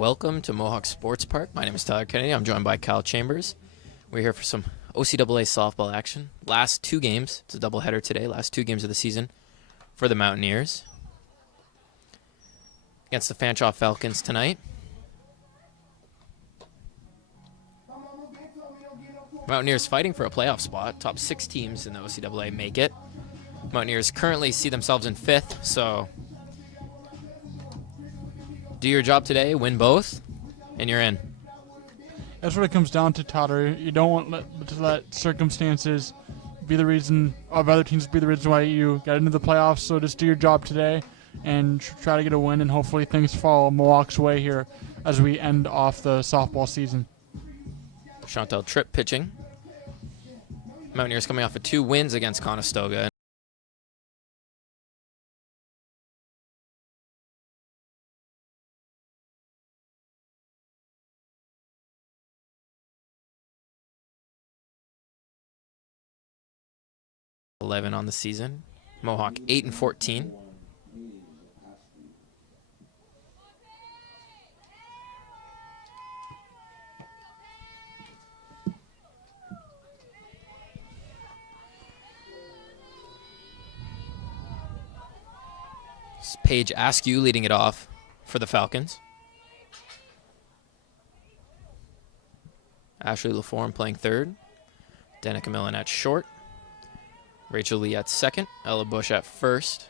Welcome to Mohawk Sports Park. My name is Tyler Kennedy. I'm joined by Kyle Chambers. We're here for some OCAA softball action. Last two games. It's a doubleheader today. Last two games of the season for the Mountaineers. Against the Fanshawe Falcons tonight. Mountaineers fighting for a playoff spot. Top 6 teams in the OCAA make it. Mountaineers currently see themselves in 5th, so do your job today, win both, and you're in. That's what it comes down to, Tyler. You don't want to let circumstances be the reason of other teams be the reason why you got into the playoffs. So just do your job today and try to get a win, and hopefully things fall Mohawk's way here as we end off the softball season. Chantal Tripp pitching. Mountaineers coming off of 2 wins against Conestoga. .11 on the season. Mohawk 8-14. It's Paige Askew leading it off for the Falcons. Ashley LaForme playing third. Danica Millen at short. Rachel Lee at second. Ella Bush at first.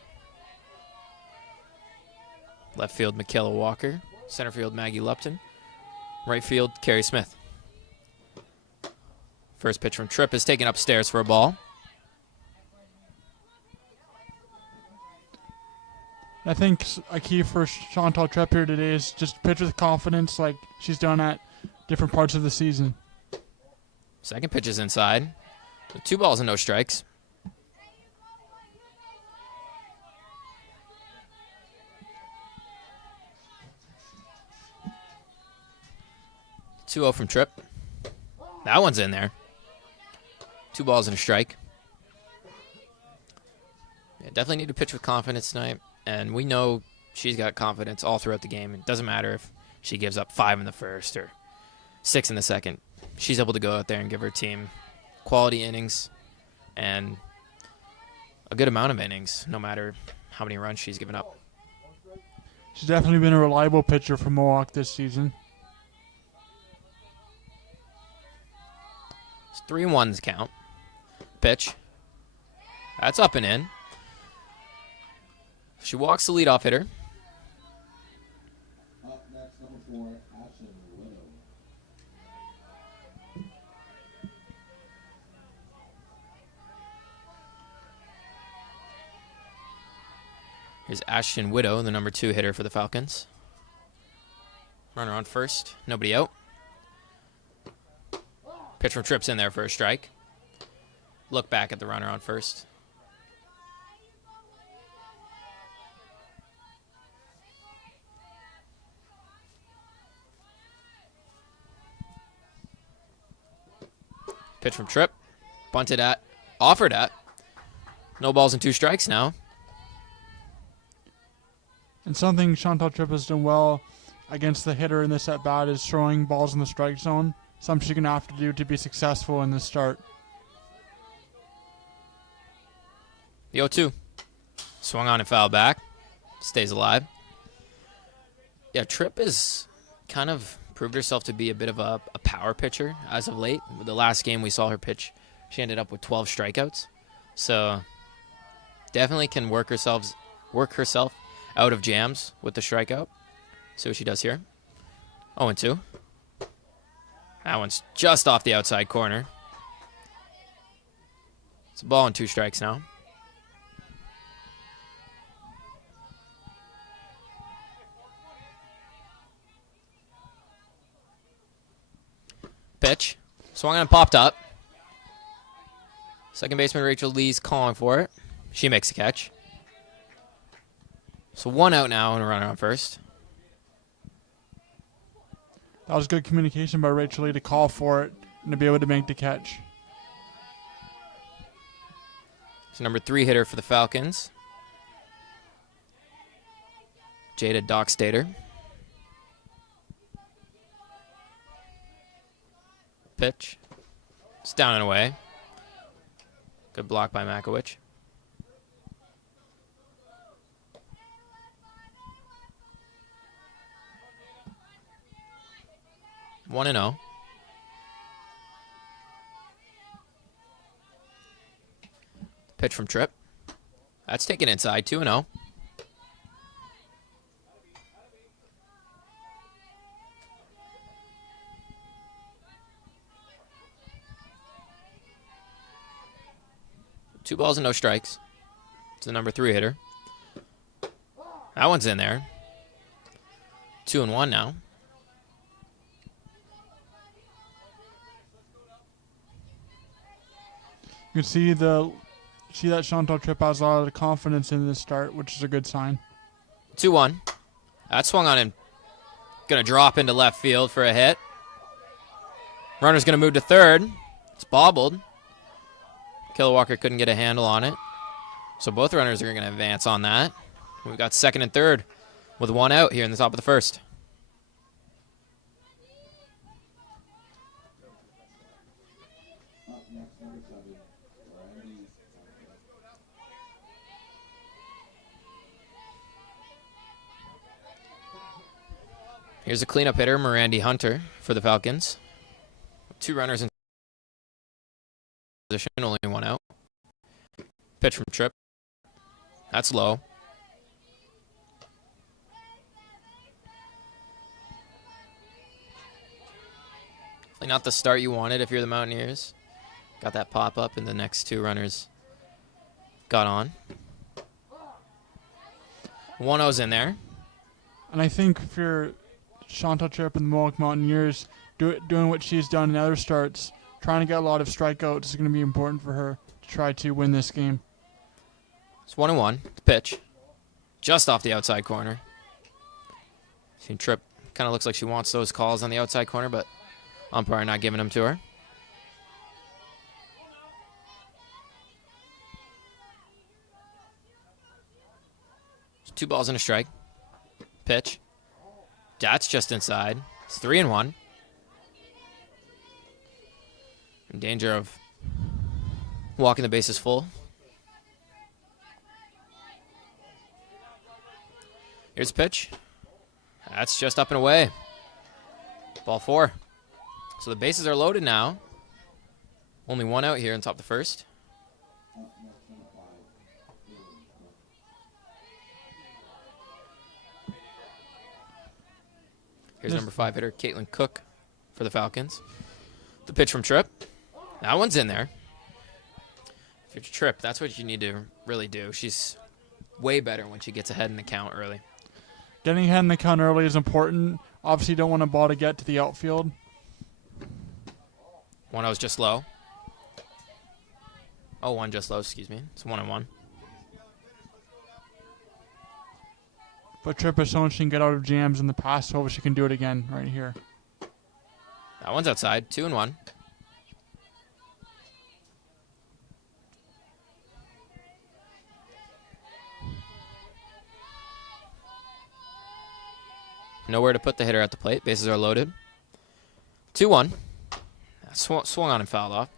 Left field, Michaela Walker. Center field, Maggie Lupton. Right field, Carrie Smith. First pitch from Tripp is taken upstairs for a ball. I think a key for Chantal Tripp here today is just pitch with confidence like she's done at different parts of the season. Second pitch is inside. 2 balls and no strikes. Two-0 from Tripp. That one's in there. 2 balls and a strike. Yeah, definitely need to pitch with confidence tonight. And we know she's got confidence all throughout the game. It doesn't matter if she gives up 5 in the first or 6 in the second. She's able to go out there and give her team quality innings and a good amount of innings, no matter how many runs she's given up. She's definitely been a reliable pitcher for Mohawk this season. It's 3-1's count. Pitch. That's up and in. She walks the leadoff hitter. Up next, number 4, Ashton Widow. Here's Ashton Widow, the number 2 hitter for the Falcons. Runner on first. Nobody out. Pitch from Tripp's in there for a strike. Look back at the runner on first. Pitch from Tripp. Bunted at. Offered at. No balls and 2 strikes now. And something Chantal Tripp has done well against the hitter in this at-bat is throwing balls in the strike zone. Something she's going to have to do to be successful in this start. The 0-2. Swung on and fouled back. Stays alive. Yeah, Tripp is kind of proved herself to be a bit of a power pitcher as of late. The last game we saw her pitch, she ended up with 12 strikeouts. So definitely can work herself out of jams with the strikeout. See what she does here. 0-2. That one's just off the outside corner. It's a ball and 2 strikes now. Pitch. Swung on and popped up. Second baseman Rachel Lee's calling for it. She makes a catch. So 1 out now and a runner on first. That was good communication by Rachel Lee to call for it and to be able to make the catch. It's number 3 hitter for the Falcons. Jada Dockstader. pitch. It's down and away. Good block by Makowicz. One and 0. Pitch from Tripp. That's taken inside. 2 and 0. Two balls and no strikes. It's the number 3 hitter. That one's in there. 2 and 1 now. You can see that Chantal Tripp has a lot of confidence in this start, which is a good sign. 2-1. That swung on him. Gonna drop into left field for a hit. Runner's gonna move to third. It's bobbled. Kilowalker couldn't get a handle on it. So both runners are gonna advance on that. We've got second and third with 1 out here in the top of the first. Up next, number 7, Randy. Here's a cleanup hitter, Mirandy Hunter, for the Falcons. 2 runners in position, only 1 out. Pitch from Tripp. That's low. Definitely not the start you wanted if you're the Mountaineers. Got that pop up, and the next 2 runners got on. 1-0's in there. And I think if you're Chantal Tripp and the Mohawk Mountaineers doing what she's done in other starts, trying to get a lot of strikeouts is going to be important for her to try to win this game. It's 1-1. The pitch. Just off the outside corner. See, Tripp kind of looks like she wants those calls on the outside corner, but umpire not giving them to her. It's 2 balls and a strike. Pitch. That's just inside. It's 3-1. In danger of walking the bases full. Here's a pitch. That's just up and away. Ball 4. So the bases are loaded now. Only 1 out here in top of the first. Here's number 5 hitter, Caitlin Cook for the Falcons. The pitch from Tripp. That one's in there. If you're Tripp, that's what you need to really do. She's way better when she gets ahead in the count early. Getting ahead in the count early is important. Obviously, you don't want a ball to get to the outfield. 1-0's just low. Oh, 1 just low, excuse me. It's 1-1. But Tripp has shown she can get out of jams in the past, so hopefully she can do it again right here. That one's outside. 2-1. Nowhere to put the hitter at the plate. Bases are loaded. 2-1. Swung on and fouled off.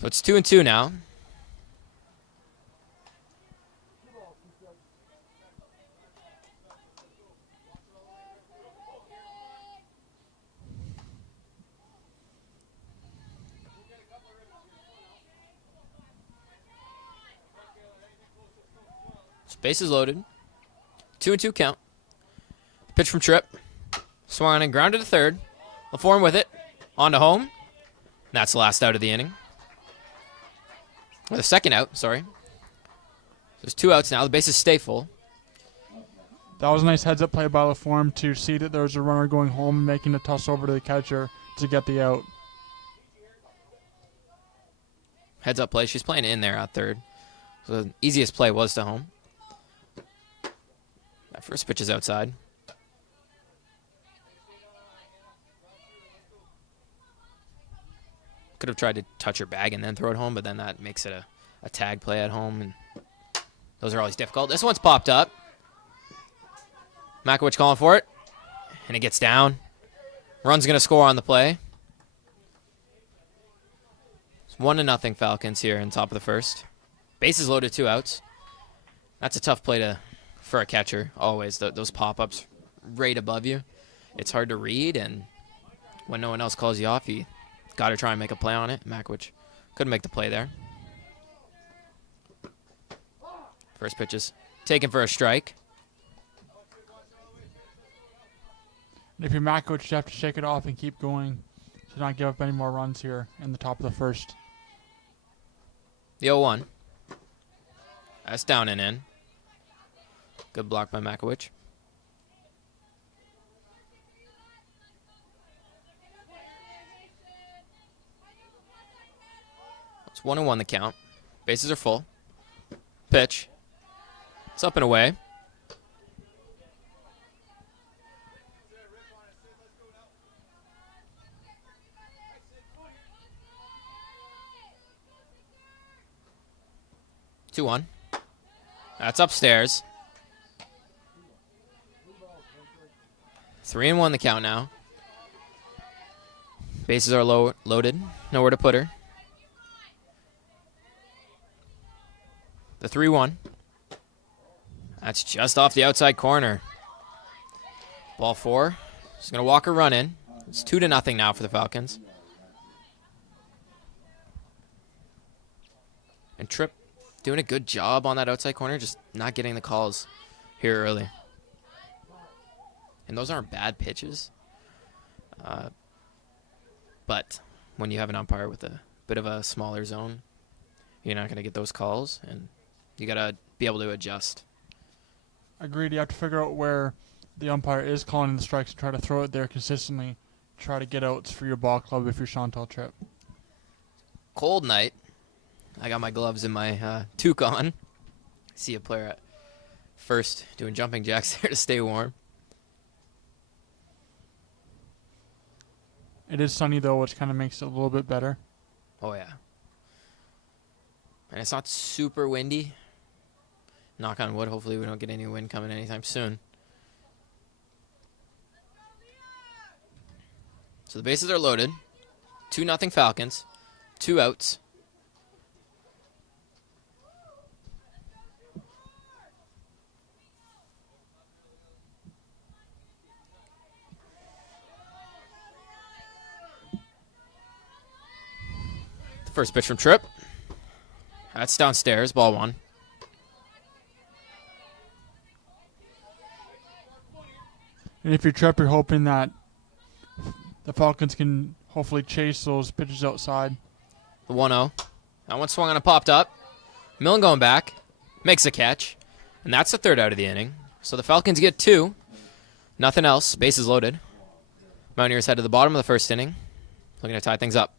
So it's 2-2 now. Bases loaded. 2-2 count. Pitch from Tripp. Swung on and grounded to third. LaForme with it. On to home. And that's the last out of the inning. Or the second out, sorry. There's 2 outs now. The bases stay full. That was a nice heads-up play by LaForme to see that there was a runner going home and making a toss over to the catcher to get the out. Heads up play. She's playing in there at third. So the easiest play was to home. That first pitch is outside. Could have tried to touch her bag and then throw it home, but then that makes it a tag play at home, and those are always difficult. This one's popped up. Makowicz calling for it, and it gets down. Run's going to score on the play. 1-0 Falcons here in top of the first. Bases loaded, 2 outs. That's a tough play for a catcher, always. Those pop-ups right above you. It's hard to read, and when no one else calls you off, you got to try and make a play on it. Makwich couldn't make the play there. First pitch is taken for a strike. And if you're Makwich, you have to shake it off and keep going to not give up any more runs here in the top of the first. The 0-1. That's down and in. Good block by Makwich. It's 1-1 the count. Bases are full. Pitch. It's up and away. Two one. That's upstairs. 3-1 the count now. Bases are loaded. Nowhere to put her. The 3-1. That's just off the outside corner. Ball 4. She's going to walk a run in. It's 2-0 now for the Falcons. And Tripp doing a good job on that outside corner, just not getting the calls here early. And those aren't bad pitches. But when you have an umpire with a bit of a smaller zone, you're not going to get those calls, and you got to be able to adjust. Agreed. You have to figure out where the umpire is calling the strikes and try to throw it there consistently. Try to get outs for your ball club if you're Chantal Tripp. Cold night. I got my gloves and my toque on. See a player at first doing jumping jacks there to stay warm. It is sunny, though, which kind of makes it a little bit better. Oh, yeah. And it's not super windy. Knock on wood. Hopefully we don't get any wind coming anytime soon. So the bases are loaded. 2-0 Falcons. 2 outs. The first pitch from Tripp. That's downstairs. Ball 1. And if you're Tripp, you're hoping that the Falcons can hopefully chase those pitches outside. The 1-0. That one swung on and popped up. Millen going back. Makes a catch. And that's the 3rd out of the inning. So the Falcons get 2. Nothing else. Bases loaded. Mountaineers head to the bottom of the first inning. Looking to tie things up.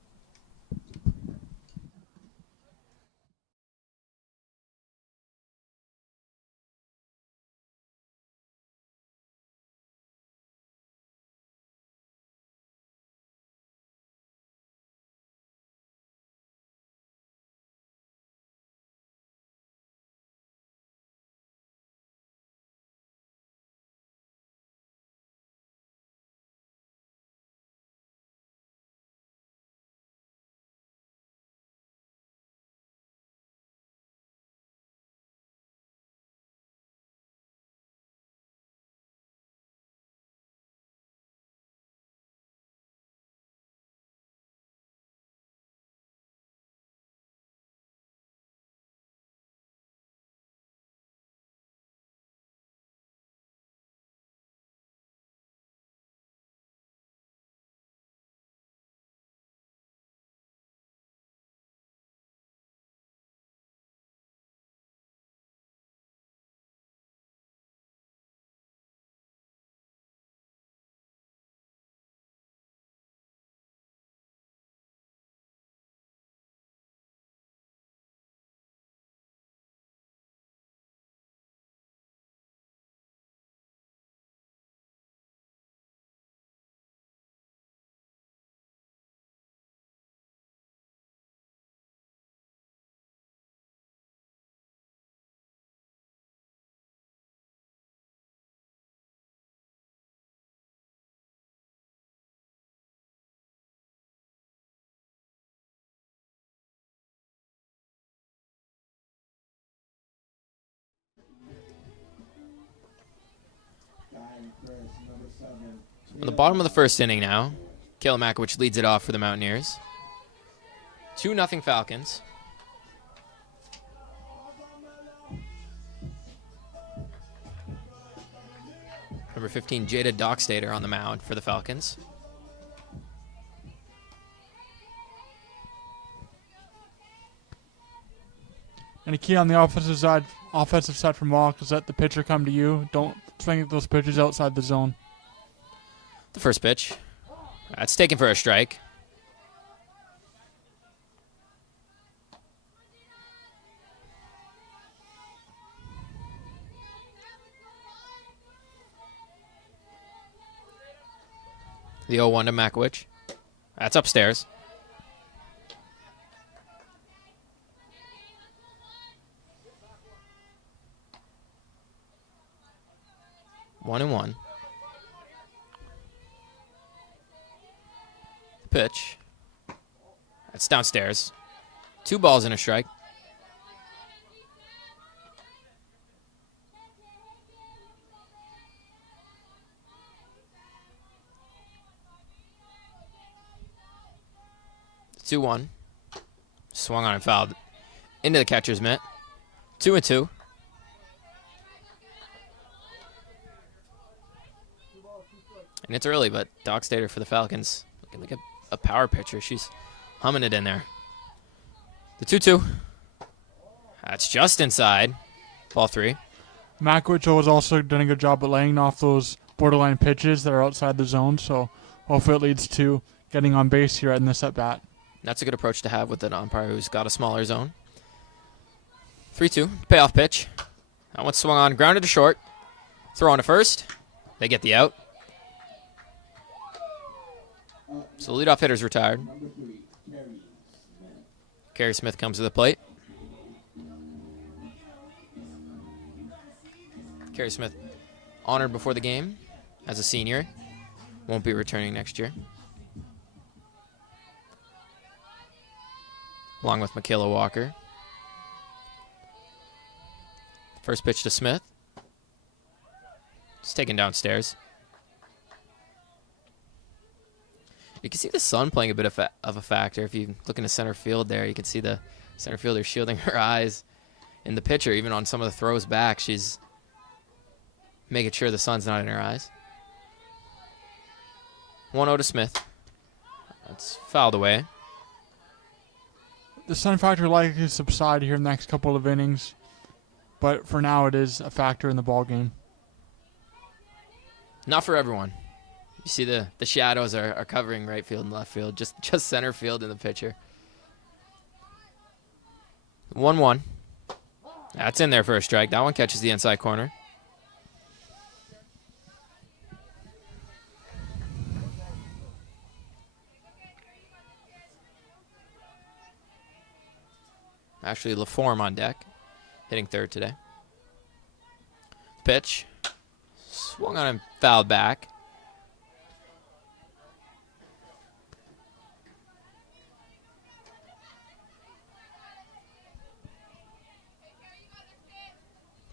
number 7. On the bottom of the first inning now, Caleb Makowicz leads it off for the Mountaineers. 2-0 Falcons. Number 15, Jada Dockstader on the mound for the Falcons. And a key on the offensive side for Mohawk is that the pitcher come to you. Don't swing at those pitches outside the zone. The first pitch. That's taken for a strike. The 0-1 to Makowicz. That's upstairs. One and one. Pitch. That's downstairs. 2 balls and a strike. It's 2-1. Swung on and fouled into the catcher's mitt. 2-2. And it's early, but Dockstader for the Falcons looking like a power pitcher. She's humming it in there. The 2-2. That's just inside. Ball 3. Makowicz has also done a good job at laying off those borderline pitches that are outside the zone, so hopefully it leads to getting on base here in this at-bat. That's a good approach to have with an umpire who's got a smaller zone. 3-2. Payoff pitch. That one swung on, grounded to short. Throw on to first. They get the out. So the leadoff hitter's retired. Number 3, Carrie Smith. Carrie Smith comes to the plate. Carrie Smith honored before the game as a senior. Won't be returning next year. Along with Michaela Walker. First pitch to Smith. It's taken downstairs. You can see the sun playing a bit of a factor. If you look into center field there, you can see the center fielder shielding her eyes in the pitcher. Even on some of the throws back, she's making sure the sun's not in her eyes. 1-0 to Smith. That's fouled away. The sun factor likely to subside here in the next couple of innings, but for now it is a factor in the ball game. Not for everyone. You see the shadows are covering right field and left field, just center field in the pitcher. 1-1. That's in there for a strike. That one catches the inside corner. Actually, LaForme on deck, hitting third today. Pitch. Swung on and fouled back.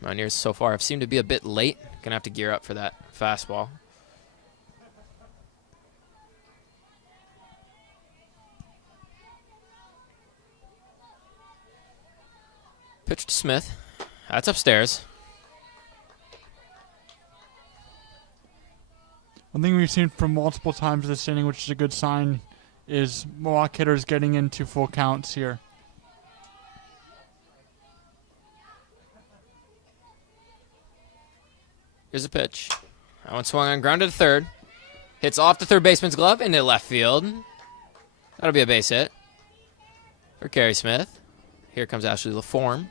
Mountaineers so far have seemed to be a bit late. Gonna have to gear up for that fastball. Pitch to Smith. That's upstairs. One thing we've seen from multiple times this inning, which is a good sign, is Mohawk hitters getting into full counts here. Here's a pitch. That one swung on, grounded to third. Hits off the third baseman's glove into left field. That'll be a base hit for Carrie Smith. Here comes Ashley LaForme.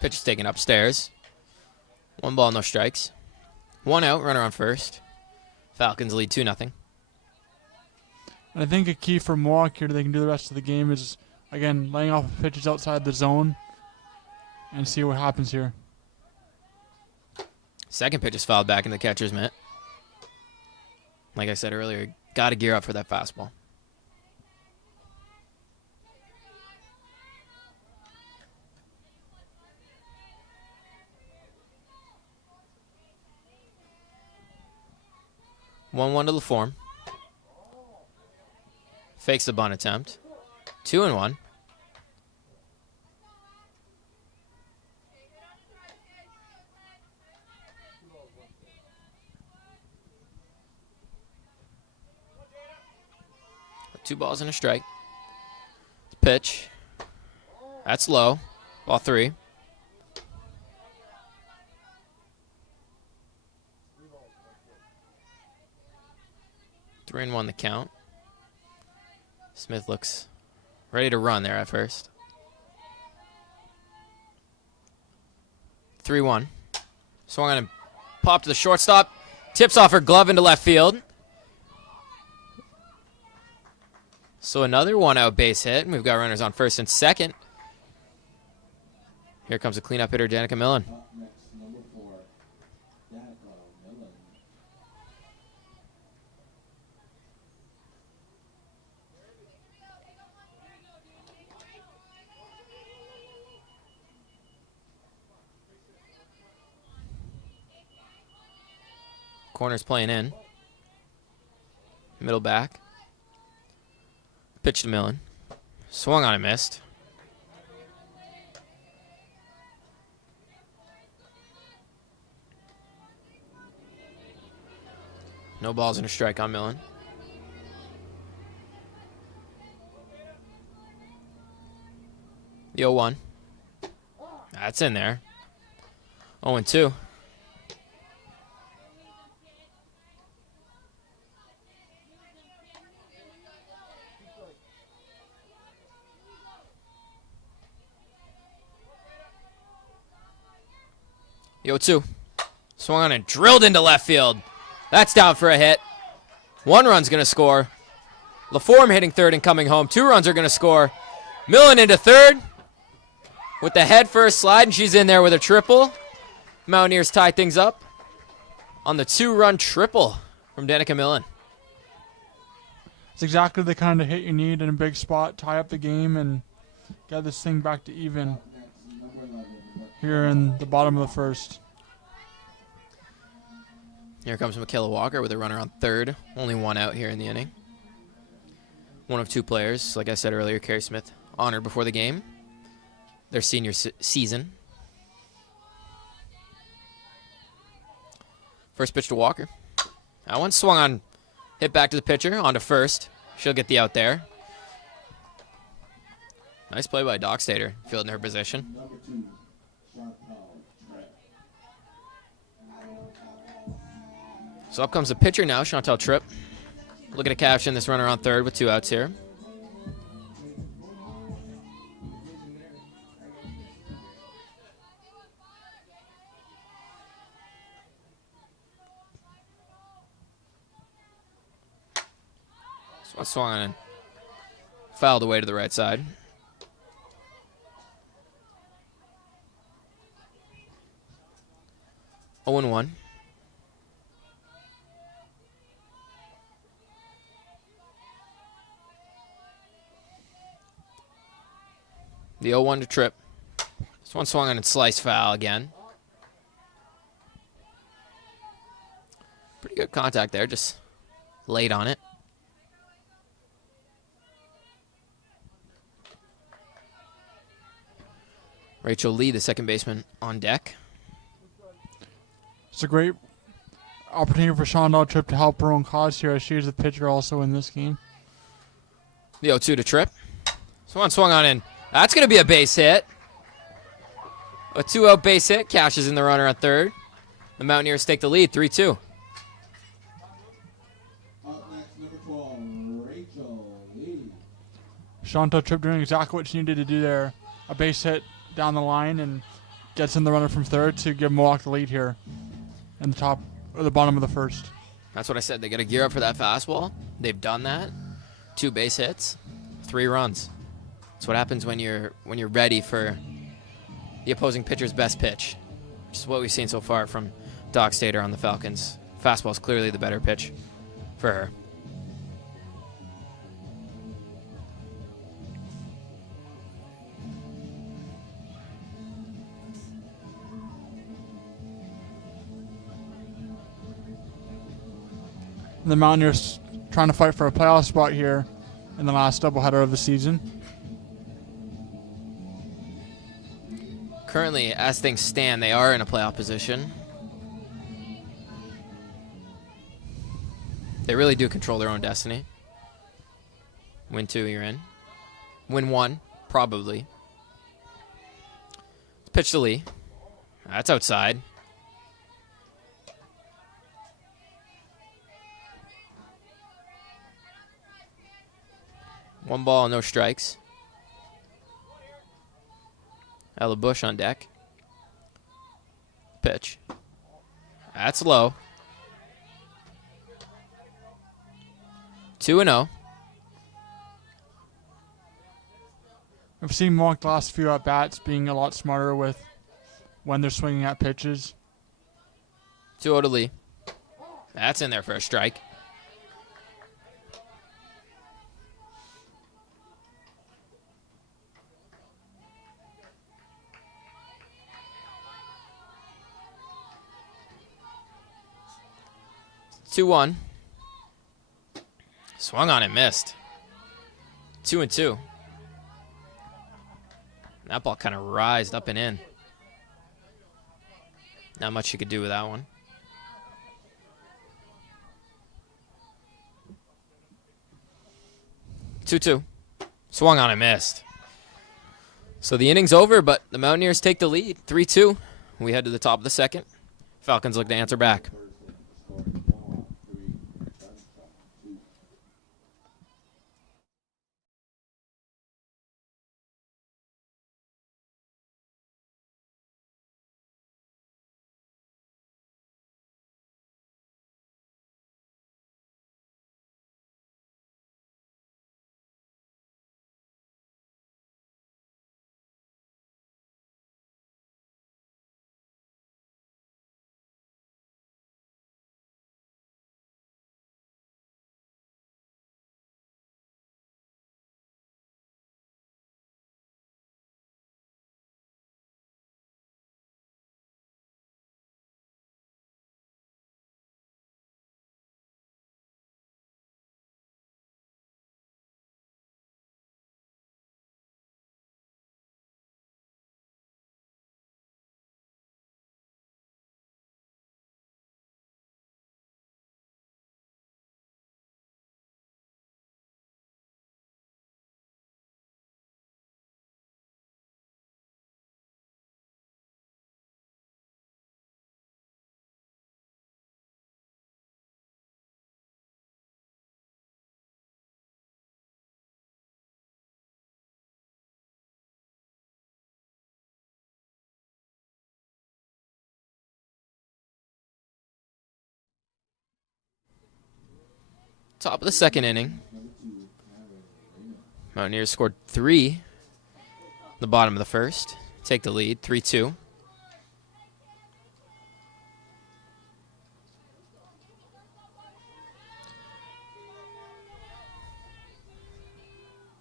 Pitch is taken upstairs. 1 ball, no strikes. 1 out, runner on first. Falcons lead 2-0. And I think a key for Mohawk here that they can do the rest of the game is, again, laying off pitches outside the zone and see what happens here. Second pitch is fouled back in the catcher's mitt. Like I said earlier, got to gear up for that fastball. One to the form. Fakes the bunt attempt. 2-1. Two balls and a strike. Pitch. That's low. Ball 3. Three and 1 the count. Smith looks ready to run there at first. 3-1. Swung on and popped to the shortstop. Tips off her glove into left field. So another 1-out base hit, and we've got runners on first and second. Here comes a cleanup hitter, Danica Millen. Up next, number 4, Danica Millen. Corner's playing in. Middle back. Pitch to Millen. Swung on and missed. No balls and a strike on Millen. The 0-1. That's in there. 0-2. The 0-2. Swung on and drilled into left field. That's down for a hit. 1 run's going to score. LaForme hitting third and coming home. 2 runs are going to score. Millen into third with the head first slide, and she's in there with a triple. Mountaineers tie things up on the 2-run triple from Danica Millen. It's exactly the kind of hit you need in a big spot, tie up the game, and get this thing back to even Up next, number 11, here in the bottom of the first. Here comes Michaela Walker with a runner on third. Only 1 out here in the inning. 1 of 2 players, like I said earlier, Carrie Smith, honored before the game. Their senior season. First pitch to Walker. That one swung on, hit back to the pitcher, onto first. She'll get the out there. Nice play by Doc Stater, fielding her position. number 2, Chantal Tripp. So up comes the pitcher now, Chantal Tripp. Looking to cash in this runner on third with 2 outs here. So I swung on and fouled away to the right side. Oh and 1. The 0-1 to Tripp. This one swung on and slice foul again. Pretty good contact there, just laid on it. Rachel Lee, the second baseman, on deck. It's a great opportunity for Chantal Tripp to help her own cause here, as she is the pitcher also in this game. The 0-2 to Tripp. This one swung on in. That's going to be a base hit. A 2-out base hit. Cashes in the runner on third. The Mountaineers take the lead, 3-2. Up next, number 12, Rachel Lee. Chantal Tripp doing exactly what she needed to do there. A base hit down the line and gets in the runner from third to give Mohawk the lead here in the top or the bottom of the first. That's what I said. They got to gear up for that fastball. They've done that. 2 base hits, 3 runs. That's what happens when you're ready for the opposing pitcher's best pitch. Which is what we've seen so far from Doc Stater on the Falcons. Fastball's clearly the better pitch for her. The Mountaineers trying to fight for a playoff spot here in the last doubleheader of the season. Currently, as things stand, they are in a playoff position. They really do control their own destiny. Win 2, you're in. Win 1, probably. Pitch to Lee. That's outside. One ball, no strikes. Ella Bush on deck. Pitch. That's low. 2-0. I've seen Mohawk the last few at-bats being a lot smarter with when they're swinging at pitches. 2-0 to Lee. That's in there for a strike. Two one. Swung on and missed. 2-2. That ball kind of rised up and in. Not much you could do with that one. 2-2. Swung on and missed. So the inning's over, but the Mountaineers take the lead. 3-2. We head to the top of the second. Falcons look to answer back. Top of the second inning. Mountaineers scored 3 the bottom of the first. Take the lead, 3-2.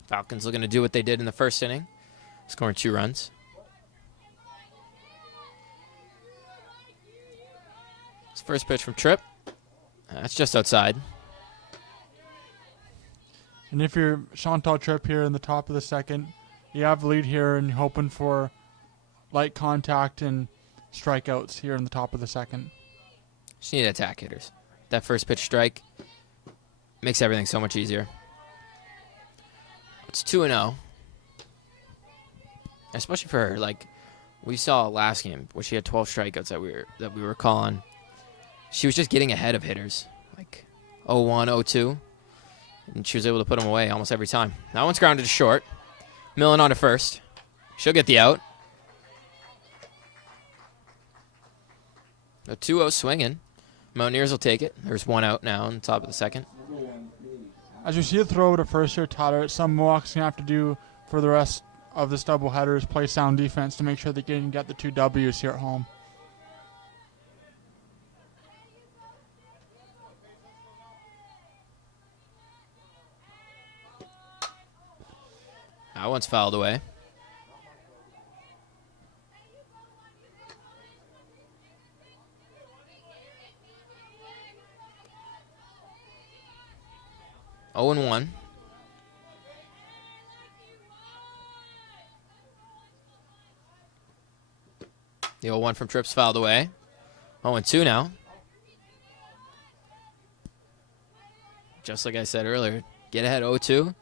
Falcons looking to do what they did in the first inning, scoring 2 runs. It's first pitch from Tripp. That's just outside. And if you're Chantal Tripp here in the top of the second, you have the lead here and you're hoping for light contact and strikeouts here in the top of the second. Just need attack hitters. That first pitch strike makes everything so much easier. It's 2-0. Especially for her. Like we saw last game where she had 12 strikeouts that we were calling. She was just getting ahead of hitters. Like 0-1, 0-2. And she was able to put them away almost every time. That one's grounded to short. Millen on to first. She'll get the out. A 2-0 swinging. Mountaineers will take it. There's 1 out now on the top of the second. As you see the throw to first here, Tyler, some Mohawks going to have to do for the rest of this doubleheader is play sound defense to make sure they can get the 2 W's here at home. That one's fouled away. Oh and 1. The 0-1 from Tripp's fouled away. 0-2 now. Just like I said earlier, get ahead 0-2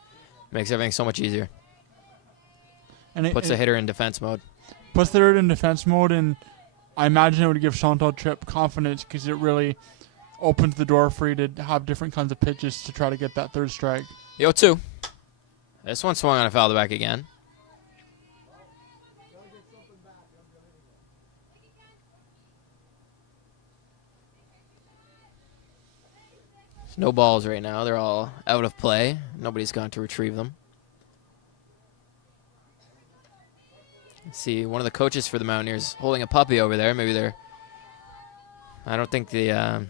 makes everything so much easier. And Puts the hitter in defense mode. Puts the hitter in defense mode, and I imagine it would give Chantal Tripp confidence because it really opens the door for you to have different kinds of pitches to try to get that 3rd strike. The 0-2. This one swung on a foul back again. There's no balls right now. They're all out of play. Nobody's gone to retrieve them. See, one of the coaches for the Mountaineers holding a puppy over there. Maybe they're... I don't think the...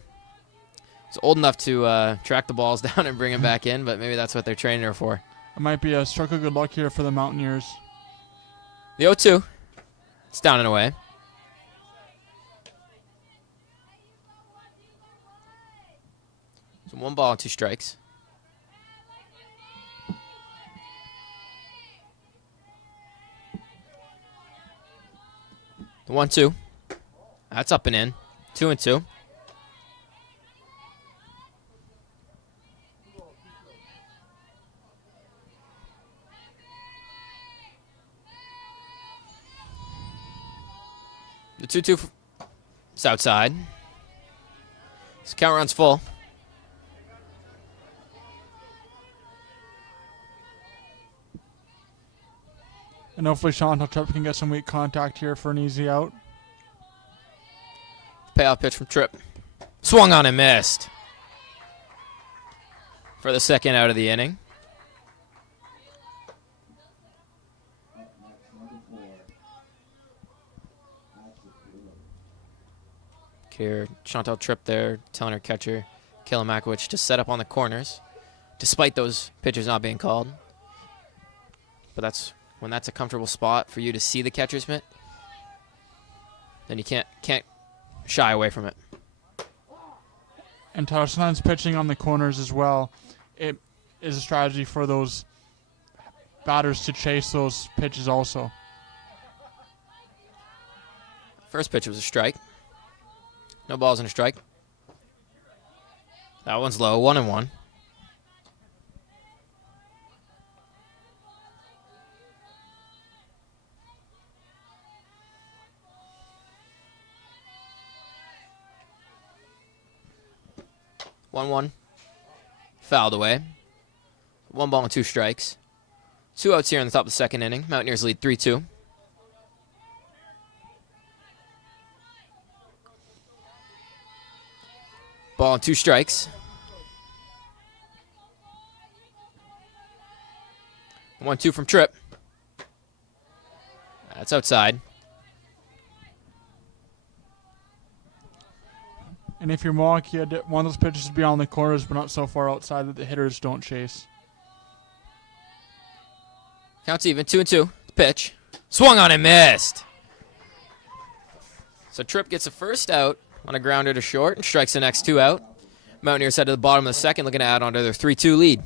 It's old enough to track the balls down and bring him back in, but maybe that's what they're training her for. It might be a stroke of good luck here for the Mountaineers. The 0-2. It's down and away. So 1 ball and 2 strikes. The 1-2. That's up and in. 2-2. The 2-2 is outside. This count run's full. And hopefully Chantal Tripp can get some weak contact here for an easy out. Payoff pitch from Tripp. Swung on and missed. For the 2nd out of the inning. Here, Chantal Tripp there telling her catcher, Kayla Makowicz, to set up on the corners, despite those pitches not being called. But that's when that's a comfortable spot for you to see the catcher's mitt, then you can't shy away from it. And Tyler, sometimes pitching on the corners as well, it is a strategy for those batters to chase those pitches also. First pitch was a strike. No balls and a strike. That one's low, 1-1. Fouled away. 1 ball and 2 strikes. 2 outs here in the top of the 2nd inning. Mountaineers lead 3-2. Ball and 2 strikes. 1-2 from Tripp. That's outside. And if you're Mohawk, you had one of those pitches to be on the corners, but not so far outside that the hitters don't chase. Counts even, 2-2. Pitch. Swung on and missed. So Tripp gets a first out on a grounder to short and strikes the next 2 out. Mountaineers head to the bottom of the 2nd, looking to add on to their 3-2 lead.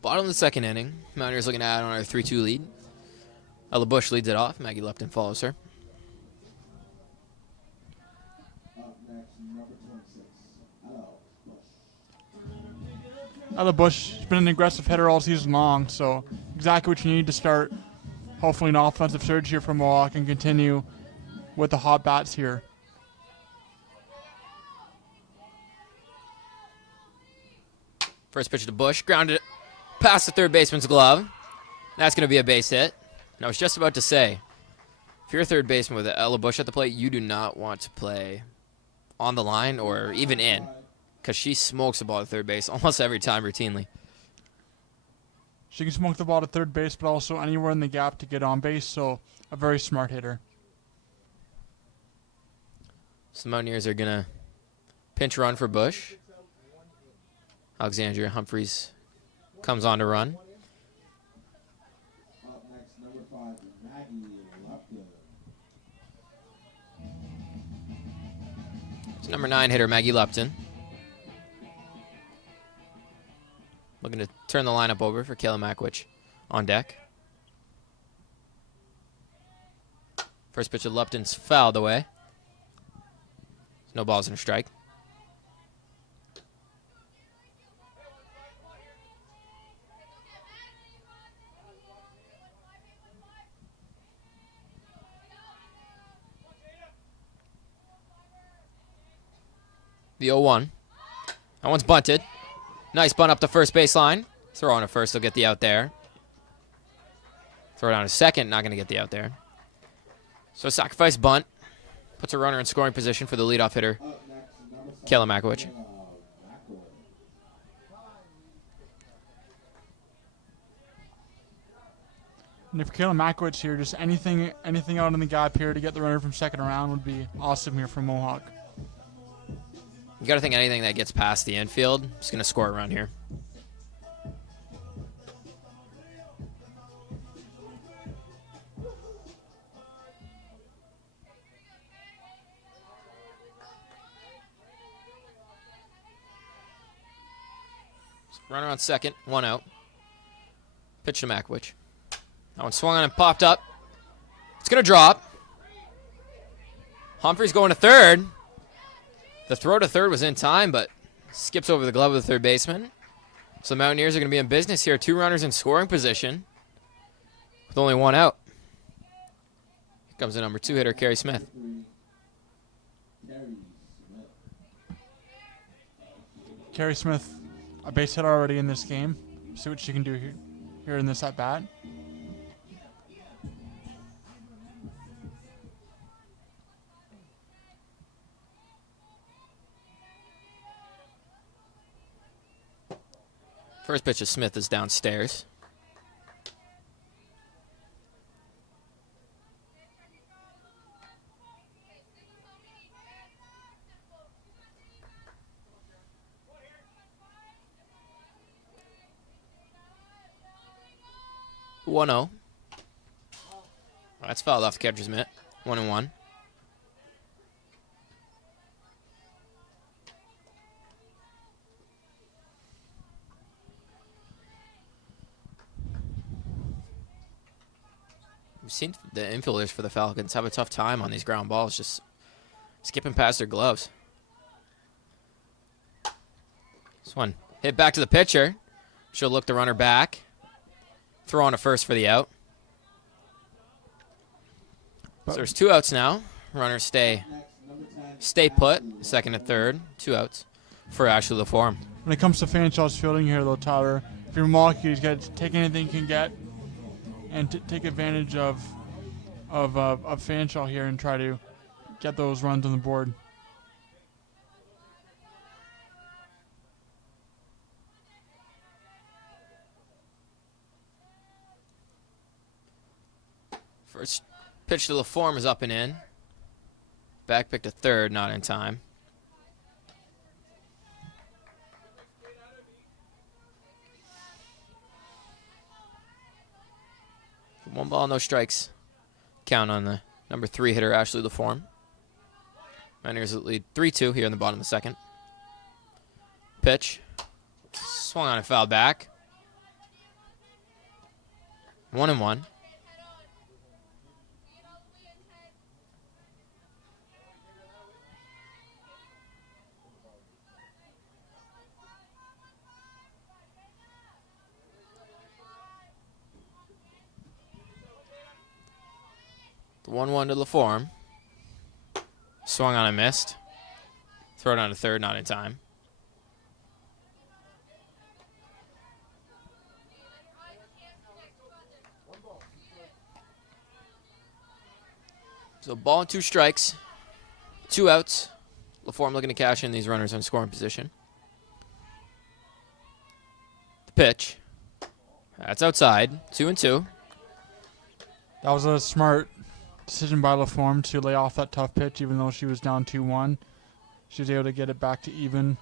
Bottom of the second inning. Mountaineers looking to add on our 3-2 lead. Ella Bush leads it off. Maggie Lupton follows her. Up next, number 26, Ella Bush. Ella Bush has been an aggressive hitter all season long, so exactly what you need to start hopefully an offensive surge here from Mohawk and continue with the hot bats here. First pitch to Bush. Grounded it past the third baseman's glove. That's going to be a base hit. And I was just about to say, if you're a third baseman with Ella Bush at the plate, you do not want to play on the line or even in, because she smokes the ball at third base almost every time routinely. She can smoke the ball to third base, but also anywhere in the gap to get on base, so a very smart hitter. So the Mountaineers are going to pinch run for Bush. Alexandria Humphreys comes on to run. Up next, number 5, Maggie Lupton. It's number 9 hitter Maggie Lupton. Looking to turn the lineup over for Kayla Mackwich on deck. First pitch of Lupton's fouled away. No balls and a strike. The 0-1. That one's bunted. Nice bunt up the first baseline. Throw on to first, they'll get the out there. Throw down to second, not going to get the out there. So sacrifice bunt. Puts a runner in scoring position for the leadoff hitter, Up next, number 7, Kayla Mackwich. Mackwich. And if Kayla Mackwich here, just anything out in the gap here to get the runner from second around would be awesome here from Mohawk. You got to think anything that gets past the infield is going to score around here. Runner on second, 1 out. Pitch to Mackwich. That one swung on and popped up. It's going to drop. Humphreys going to third. The throw to third was in time, but skips over the glove of the third baseman. So the Mountaineers are going to be in business here. 2 runners in scoring position with only 1 out. Here comes the number 2 hitter, Carrie Smith. 3, Carrie Smith. Carrie Smith, a base hit already in this game. See what she can do here in this at bat. First pitch of Smith is downstairs. One 0. That's fouled off the catcher's mitt. 1-1. We've seen the infielders for the Falcons have a tough time on these ground balls, just skipping past their gloves. This one hit back to the pitcher. She'll look the runner back. Throw on to first for the out. So there's 2 outs now. Runners stay put. Second and third. 2 outs for Ashley LaForme. When it comes to Fanshawe's fielding here, though, Tyler, if you're Mohawk, you got to take anything you can get and take advantage of Fanshawe here and try to get those runs on the board. First pitch to LaForme is up and in. Back pick to third, not in time. One ball, no strikes. Count on the number 3 hitter, Ashley LaForme. Mountaineers lead 3-2 here in the bottom of the second. Pitch. Swung on and fouled back. 1-1. The 1-1 to LaForme. Swung on and missed. Throw it on to third, not in time. So ball and 2 strikes. 2 outs. LaForme looking to cash in these runners on scoring position. The pitch. That's outside. 2-2. That was a smart decision by LaForme to lay off that tough pitch, even though she was down 2-1. She was able to get it back to even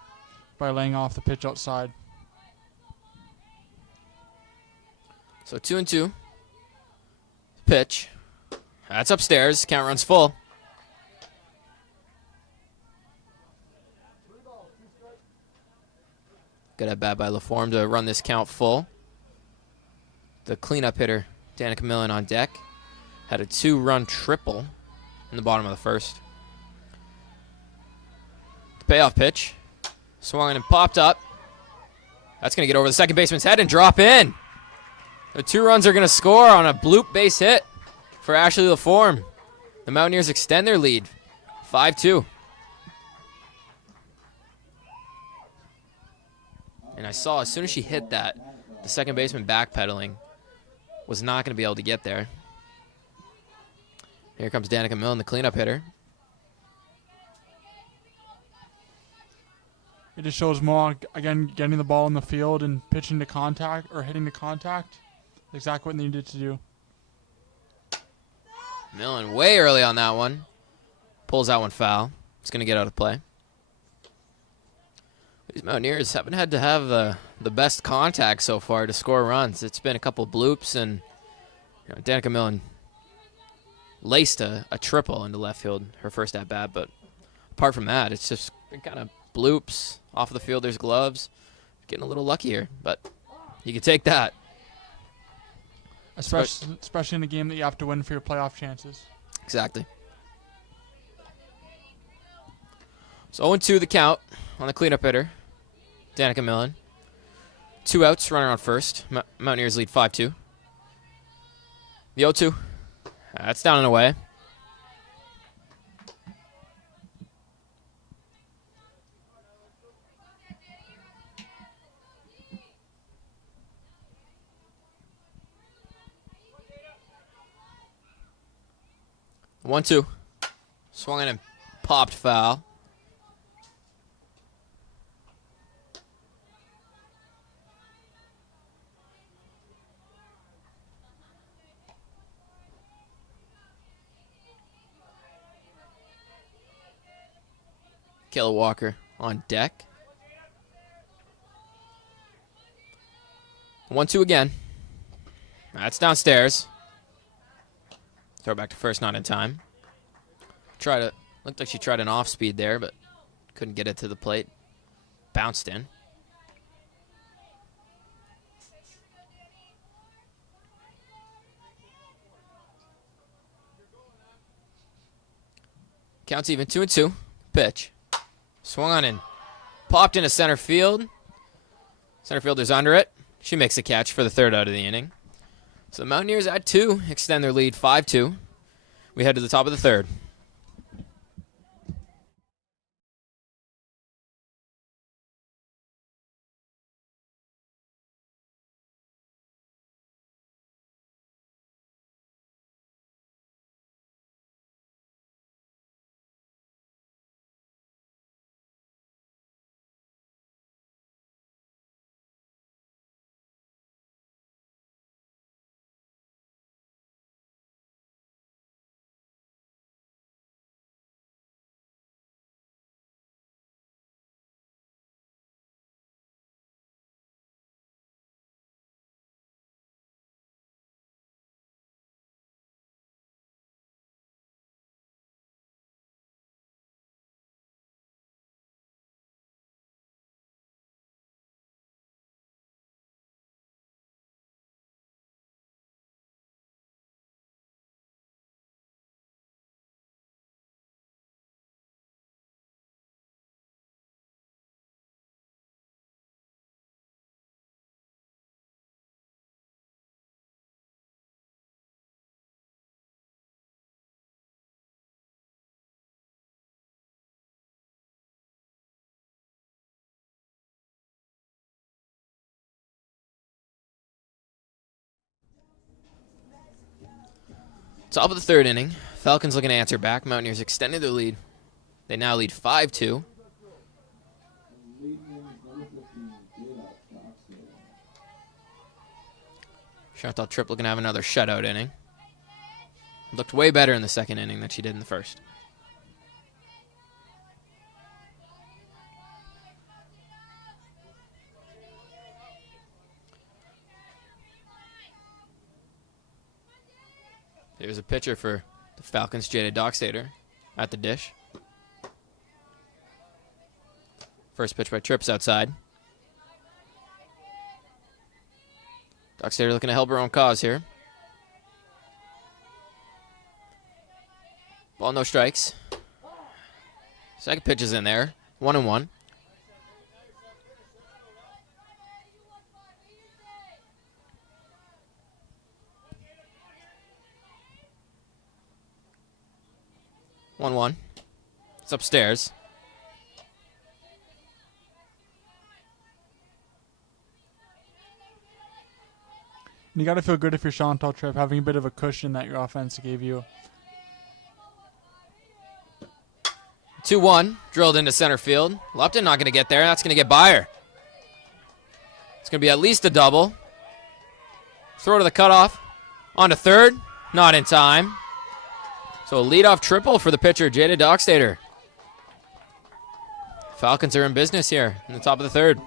by laying off the pitch outside. So 2-2. Pitch. That's upstairs. Count runs full. Good at bat by LaForme to run this count full. The cleanup hitter, Danica Millen, on deck. Had a 2-run triple in the bottom of the first. The payoff pitch. Swung and popped up. That's going to get over the second baseman's head and drop in. The 2 runs are going to score on a bloop base hit for Ashley LaForme. The Mountaineers extend their lead, 5-2. And I saw as soon as she hit that, the second baseman backpedaling was not going to be able to get there. Here comes Danica Millen, the cleanup hitter. It just shows Mohawk, again, getting the ball in the field and pitching to contact or hitting to contact. Exactly what they needed to do. Millen way early on that one. Pulls that one foul. It's going to get out of play. These Mountaineers haven't had to have the best contact so far to score runs. It's been a couple bloops, and Danica Millen laced a triple into left field her first at bat, but apart from that, it's just been kind of bloops off of the fielder's gloves. Getting a little lucky here, but you can take that. Especially in a game that you have to win for your playoff chances. Exactly. So 0-2 the count on the cleanup hitter, Danica Millen. 2 outs, runner on first. Mountaineers lead 5-2. The 0-2. That's down and away. The 1-2. Swung in and popped foul. Kayla Walker on deck. 1-2 again. That's downstairs. Throw back to first, not in time. Looked like she tried an off speed there, but couldn't get it to the plate. Bounced in. Counts even, 2-2. Pitch. Swung on and popped into center field. Center fielder's under it. She makes a catch for the 3rd out of the inning. So the Mountaineers at 2 extend their lead 5-2. We head to the top of the 3rd. Top of the third inning. Falcons looking to answer back. Mountaineers extending their lead. They now lead 5-2. Leading number 15, Jada Doxter. Chantal Tripp looking to have another shutout inning. Looked way better in the second inning than she did in the first. Here's a pitcher for the Falcons, Jada Doxter, at the dish. First pitch by Tripp's outside. Doxter looking to help her own cause here. Ball, no strikes. Second pitch is in there. 1-1. It's upstairs. And you got to feel good if you're Chantal Tripp, having a bit of a cushion that your offense gave you. 2-1, drilled into center field. Lupton not going to get there. That's going to get by her. It's going to be at least a double. Throw to the cutoff. On to third. Not in time. So a leadoff triple for the pitcher, Jada Doxter. Falcons are in business here in the top of the third.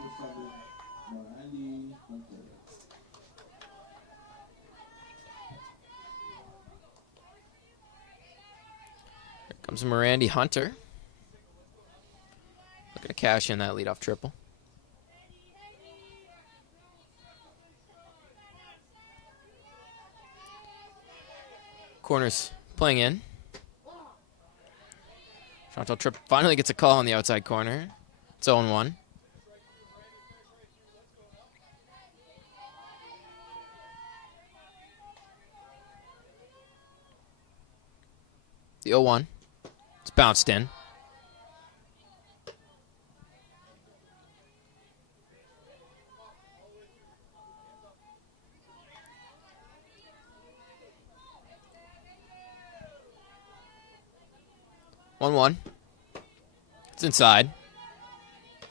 Here comes Mirandy Hunter. Looking to cash in that leadoff triple. Corners playing in. Chantal Tripp finally gets a call on the outside corner. It's 0-1. The 0-1. It's bounced in. One. It's inside.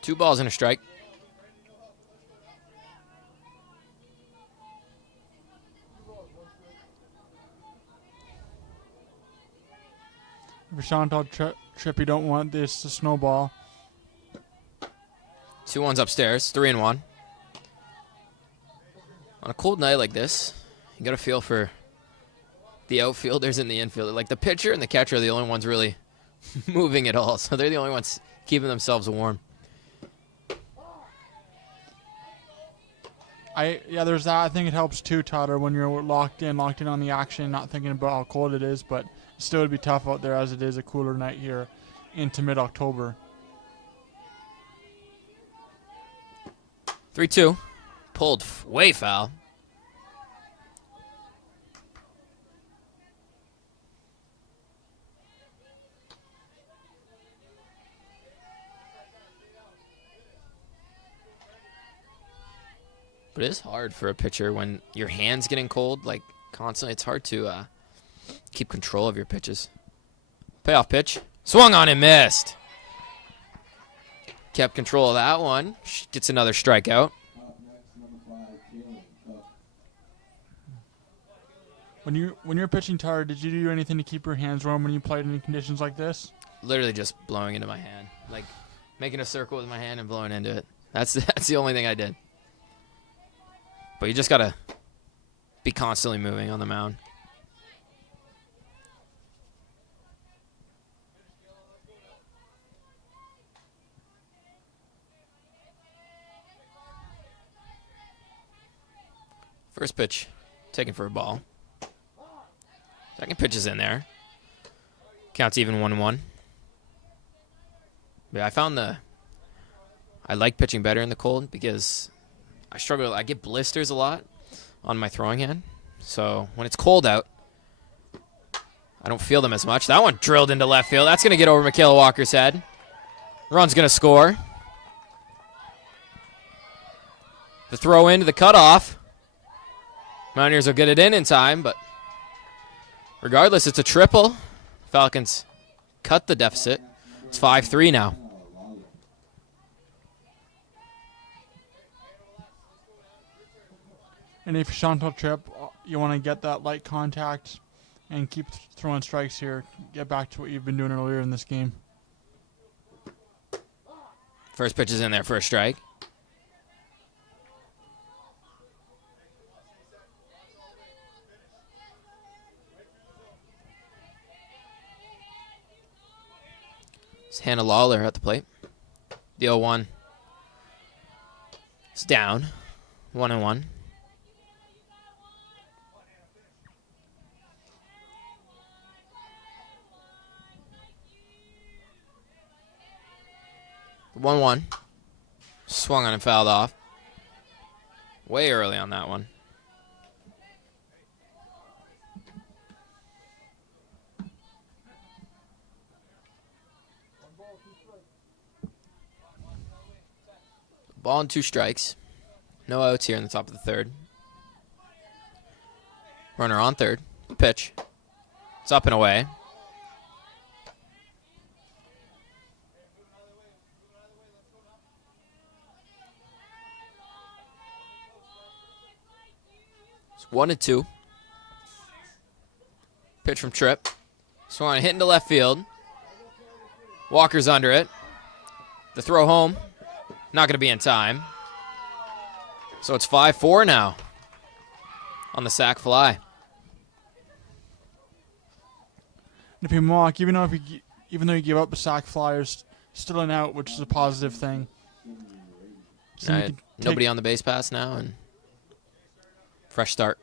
2 balls and a strike. For Chantal Tripp, you don't want this to snowball. 2-1's upstairs. 3-1. On a cold night like this, you got to feel for the outfielders and the infielder. Like the pitcher and the catcher are the only ones really moving at all, so they're the only ones keeping themselves warm. There's that. I think it helps too, Totter, when you're locked in on the action, not thinking about how cold it is, but it still would be tough out there as it is a cooler night here into mid-October. 3-2. Pulled way foul. But it is hard for a pitcher when your hand's getting cold, like constantly. It's hard to keep control of your pitches. Payoff pitch. Swung on and missed. Kept control of that one. Gets another strikeout. Up next, number 5, Jalen Cook. When you're pitching, Totter, did you do anything to keep your hands warm when you played in conditions like this? Literally just blowing into my hand. Like making a circle with my hand and blowing into it. That's the only thing I did. But you just got to be constantly moving on the mound. First pitch, taken for a ball. Second pitch is in there. Counts even 1-1. But I like pitching better in the cold because I get blisters a lot on my throwing hand. So when it's cold out, I don't feel them as much. That one drilled into left field. That's going to get over Michaela Walker's head. Run's going to score. The throw into the cutoff. Mountaineers will get it in time, but Regardless, it's a triple. Falcons cut the deficit. It's 5-3 now. And if you Chantal trip, you want to get that light contact and keep throwing strikes here. Get back to what you've been doing earlier in this game. First pitch is in there for a strike. It's Hannah Lawler at the plate. The 0-1. It's down. 1-1. The 1-1. Swung on and fouled off. Way early on that one. Ball and 2 strikes. No outs here in the top of the third. Runner on third. Pitch. It's up and away. It's 1-2. Pitch from Tripp. Swung on, hitting to left field. Walker's under it. The throw home. Not going to be in time. So it's 5-4 now on the sac fly. If you Mohawk, even though you give up the sac fly, there's still an out, which is a positive thing. So you can Nobody on the base pass now, and fresh start.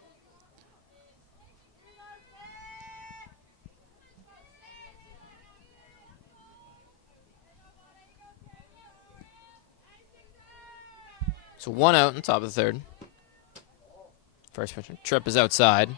So 1 out on top of the third. First pitch. Tripp is outside.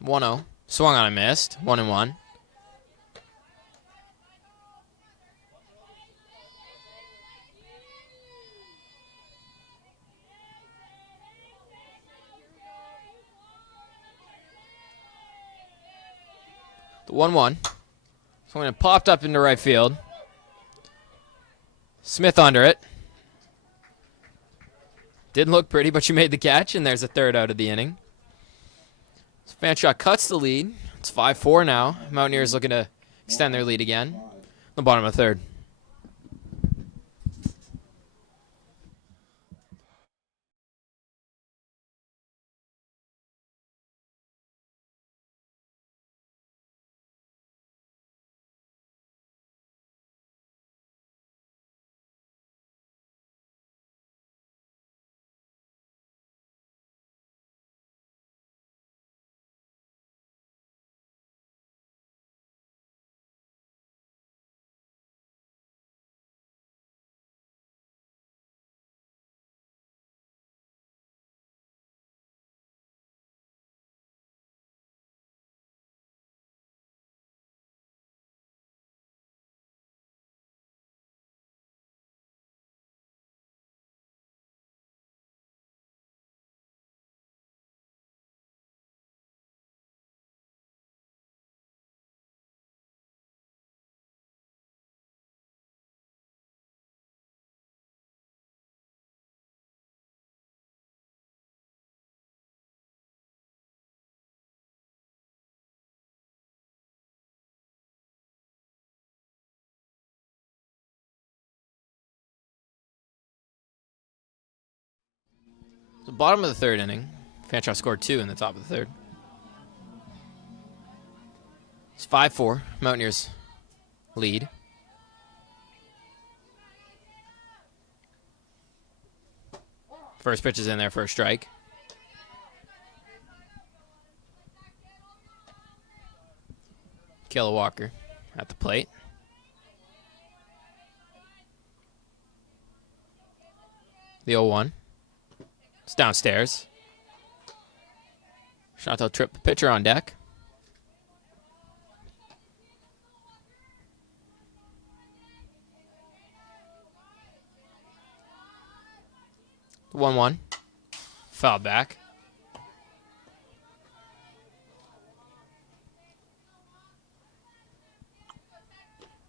One-0. Swung on and missed. 1-1. The 1-1. So when it popped up into right field. Smith under it. Didn't look pretty, but she made the catch, and there's a third out of the inning. So Fanshawe cuts the lead. It's 5-4 now. Mountaineers looking to extend their lead again. The bottom of the third. The bottom of the third inning. Fanshawe scored 2 in the top of the third. It's 5-4. Mountaineers lead. First pitch is in there for a strike. Kayla Walker at the plate. The 0-1. It's downstairs. Chantel Tripp, the pitcher on deck. The 1-1. Foul back.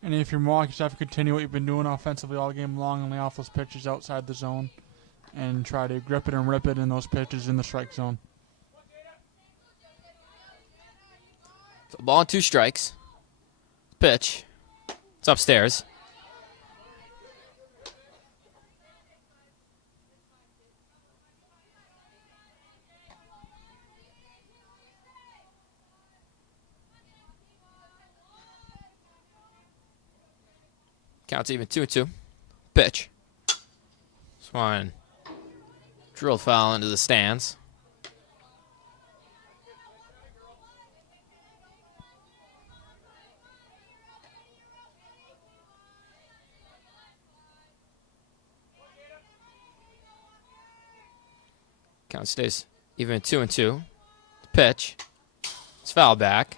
And if you're Mohawk, you just have to continue what you've been doing offensively all game long and lay off those pitches outside the zone and try to grip it and rip it in those pitches in the strike zone. So ball and 2 strikes. Pitch. It's upstairs. Counts even 2-2. Pitch. This one drilled foul into the stands. Count stays even at 2-2. Pitch. It's foul back.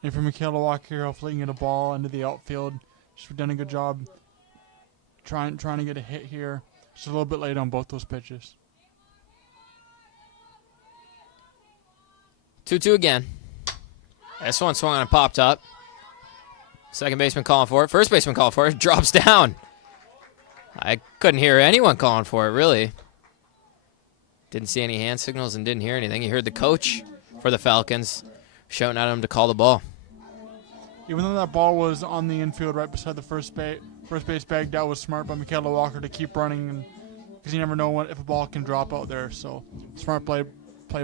And for Michaela Walker, hopefully you can get a ball into the outfield. She's done a good job trying to get a hit here. She's a little bit late on both those pitches. 2-2 again. This one swung on and popped up. Second baseman calling for it. First baseman calling for it. Drops down. I couldn't hear anyone calling for it, really. Didn't see any hand signals and didn't hear anything. You heard the coach for the Falcons shouting at him to call the ball. Even though that ball was on the infield right beside the first base bag, that was smart by Michaela Walker to keep running, because you never know if a ball can drop out there. So smart play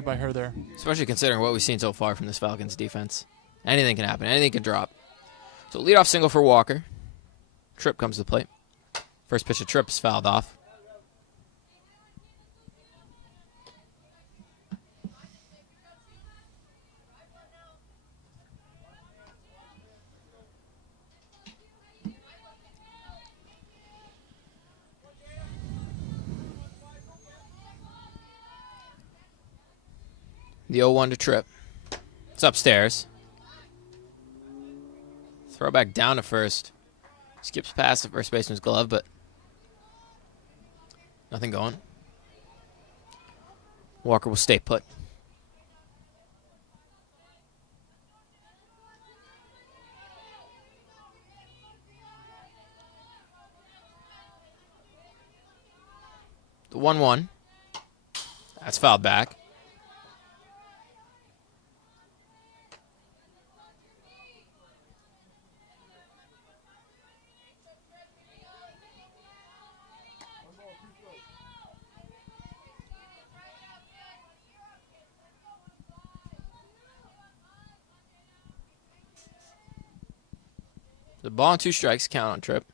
by her there. Especially considering what we've seen so far from this Falcons defense. Anything can happen. Anything can drop. So leadoff single for Walker. Tripp comes to the plate. First pitch of Tripp is fouled off. The 0-1 to Tripp. It's upstairs. Throw back down to first. Skips past the first baseman's glove, but nothing going. Walker will stay put. The 1-1. That's fouled back. The ball and 2 strikes, count on Tripp.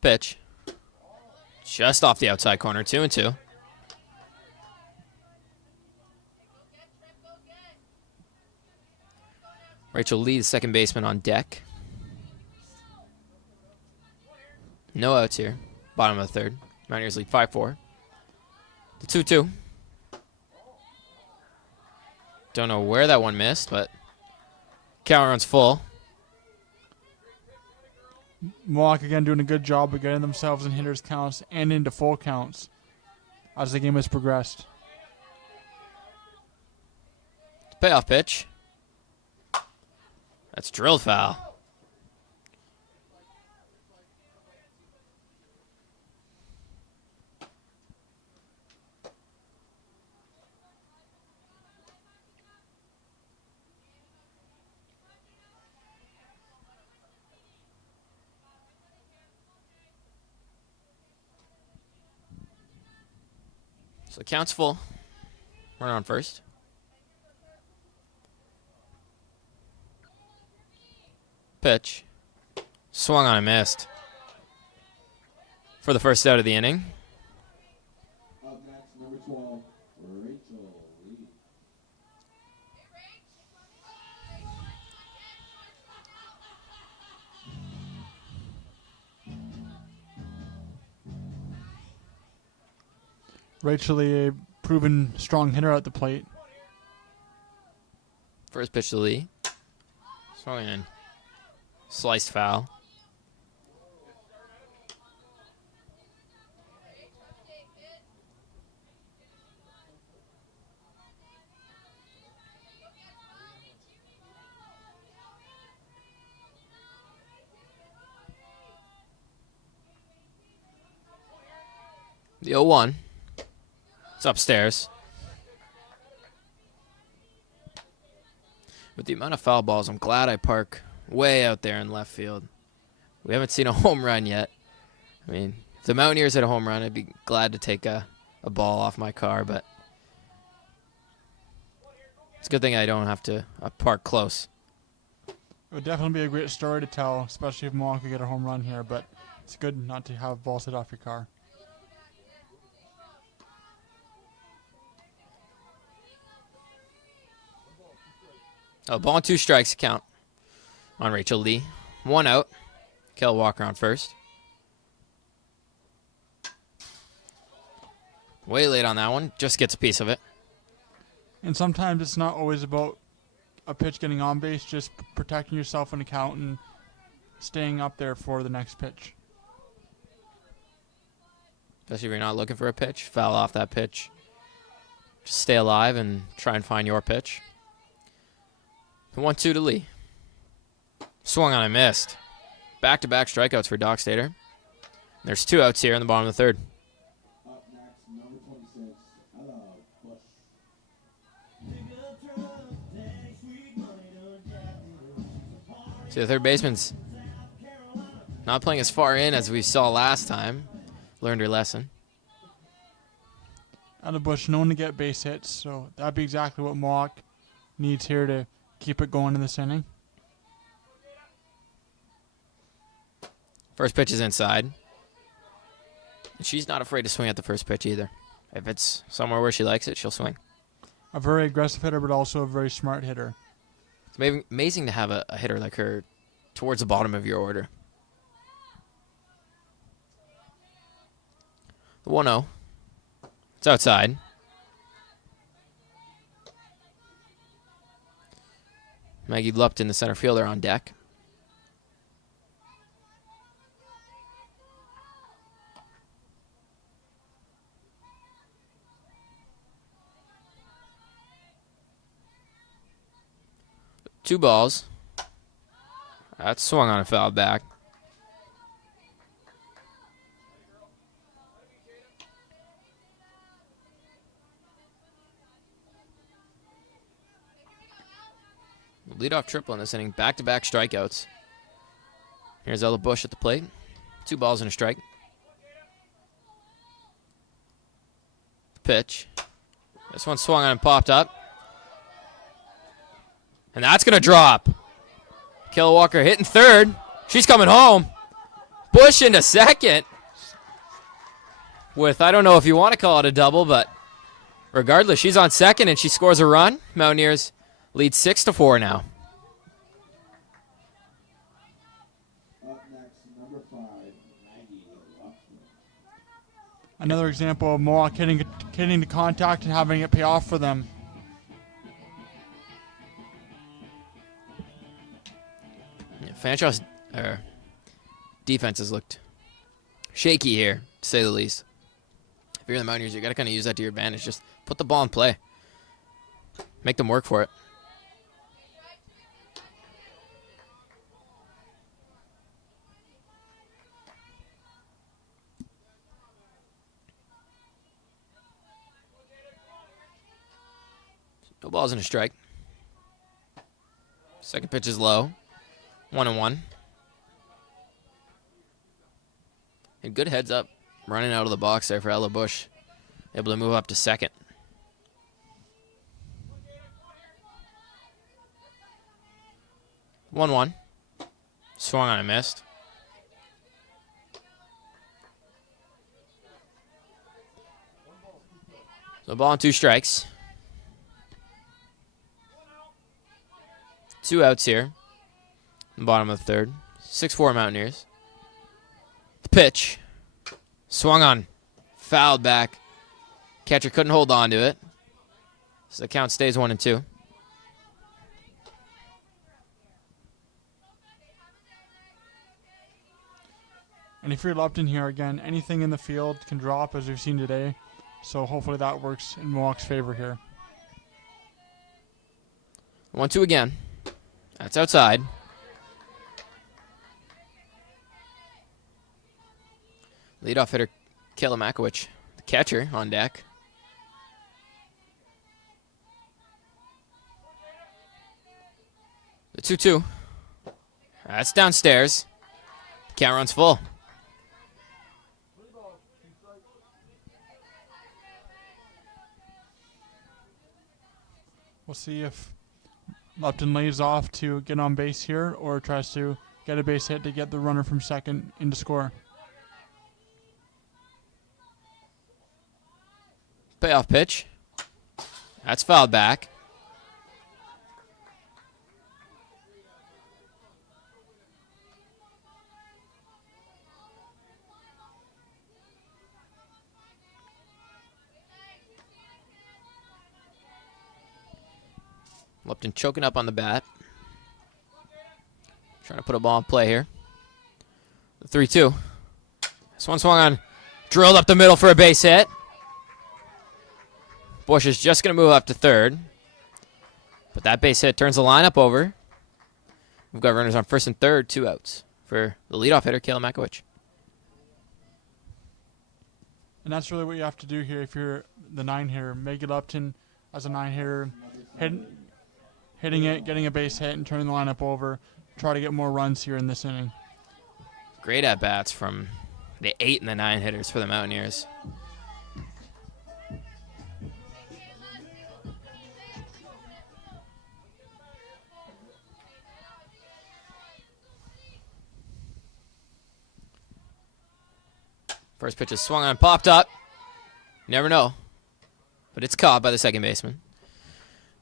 Pitch. Just off the outside corner, 2-2. Rachel Lee, the second baseman, on deck. No outs here. Bottom of the third. Mountaineers lead 5-4. The 2-2. Don't know where that one missed, but count runs full. Mohawk again doing a good job of getting themselves in hitters counts and into full counts as the game has progressed. Payoff pitch. That's drilled foul. So the count's full. We're on first. Pitch. Swung on and missed. For the first out of the inning. Up next, number 12, Rachel Lee. Rachel Lee, a proven strong hitter at the plate. First pitch to Lee. Swung in. Sliced foul. The 0-1. It's upstairs. With the amount of foul balls, I'm glad I park way out there in left field. We haven't seen a home run yet. I mean, if the Mountaineers had a home run, I'd be glad to take a ball off my car, but it's a good thing I don't have to park close. It would definitely be a great story to tell, especially if Mohawk could get a home run here, but it's good not to have balls hit off your car. Oh, ball and 2 strikes count on Rachel Lee. 1 out. Kel Walker on first. Way late on that one. Just gets a piece of it. And sometimes it's not always about a pitch getting on base, just protecting yourself in the count and staying up there for the next pitch. Especially if you're not looking for a pitch. Foul off that pitch. Just stay alive and try and find your pitch. 1-2 to Lee. Swung on and missed. Back-to-back strikeouts for Doc Stater. There's 2 outs here in the bottom of the 3rd. Up next, number 26, Ella Bush. See, the third baseman's not playing as far in as we saw last time. Learned her lesson. Out of Bush, known to get base hits, so that'd be exactly what Mohawk needs here to keep it going in this inning. First pitch is inside. And she's not afraid to swing at the first pitch either. If it's somewhere where she likes it, she'll swing. A very aggressive hitter, but also a very smart hitter. It's amazing to have a hitter like her towards the bottom of your order. The 1-0. It's outside. Maggie Lupton, the center fielder, on deck. Two balls. That's swung on and fouled back. Leadoff triple in this inning. Back-to-back strikeouts. Here's Ella Bush at the plate. 2 balls and a strike. Pitch. This one swung on and popped up. And that's going to drop. Kel Walker hitting third. She's coming home. Bush into second. With, I don't know if you want to call it a double, but regardless, she's on second and she scores a run. Mountaineers lead 6-4 now. Up next, number 5, Maggie Lupton. Another example of Mohawk hitting the contact and having it pay off for them. Fanshawe's defense has looked shaky here, to say the least. If you're the Mountaineers, you got to kind of use that to your advantage. Just put the ball in play. Make them work for it. No balls and a strike. Second pitch is low. 1-1. And good heads up running out of the box there for Ella Bush. Able to move up to second. 1-1. Swung on and missed. So ball and 2 strikes. 2 outs here. Bottom of the 3rd. 6-4 Mountaineers. The pitch. Swung on. Fouled back. Catcher couldn't hold on to it. So the count stays 1-2. And if you're Lupton here again, anything in the field can drop as we've seen today. So hopefully that works in Mohawk's favor here. 1-2 again. That's outside. Leadoff hitter Kayla Makowicz, the catcher, on deck. The 2-2. That's downstairs. The count runs full. We'll see if Lupton lays off to get on base here or tries to get a base hit to get the runner from second into score. Payoff pitch. That's fouled back. Lupton choking up on the bat. Trying to put a ball in play here. The 3-2. This one swung on. Drilled up the middle for a base hit. Bush is just going to move up to third. But that base hit turns the lineup over. We've got runners on first and third, 2 outs for the leadoff hitter, Kayla Makowicz. And that's really what you have to do here if you're the 9 hitter. Make it Lupton as a 9 hitter, hitting it, getting a base hit, and turning the lineup over. Try to get more runs here in this inning. Great at-bats from the 8 and the 9 hitters for the Mountaineers. First pitch is swung on, popped up. Never know. But it's caught by the second baseman.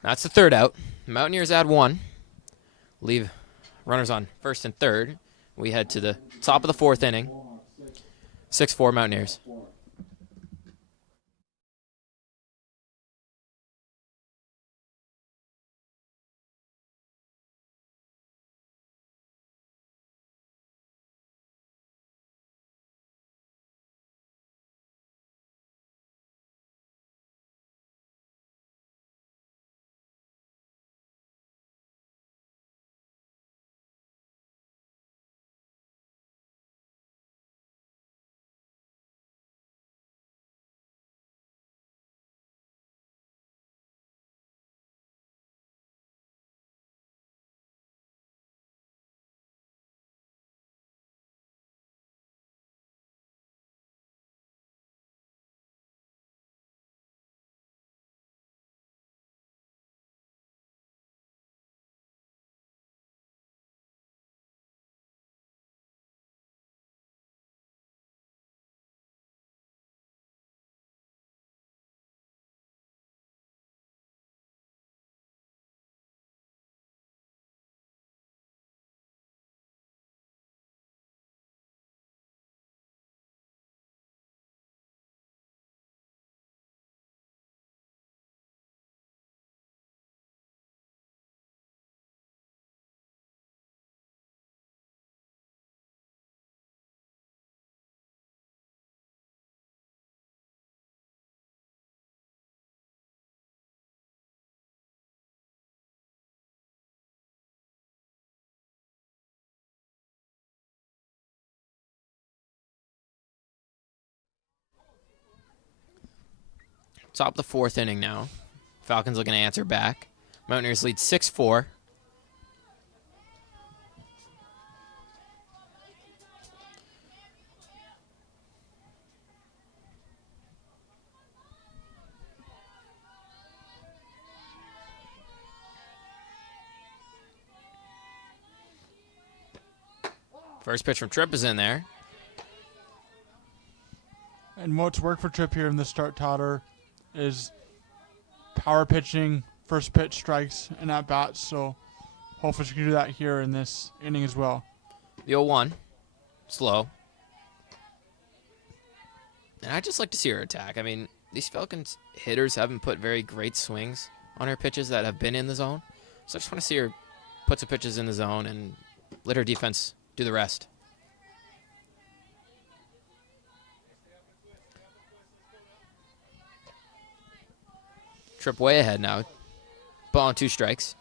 That's the third out. Mountaineers add 1. Leave runners on first and third. We head to the top of the 4th inning. 6-4 Mountaineers. Top of the 4th inning now. Falcons looking to answer back. Mountaineers lead 6-4. First pitch from Tripp is in there. And what's worked for Tripp here in the start, Totter, is power pitching, first pitch strikes, and at bats. So hopefully she can do that here in this inning as well. The 0-1. Slow. And I'd just like to see her attack. I mean, these Falcons hitters haven't put very great swings on her pitches that have been in the zone. So I just want to see her put some pitches in the zone and let her defense do the rest. Tripp way ahead now. Ball on 2 strikes.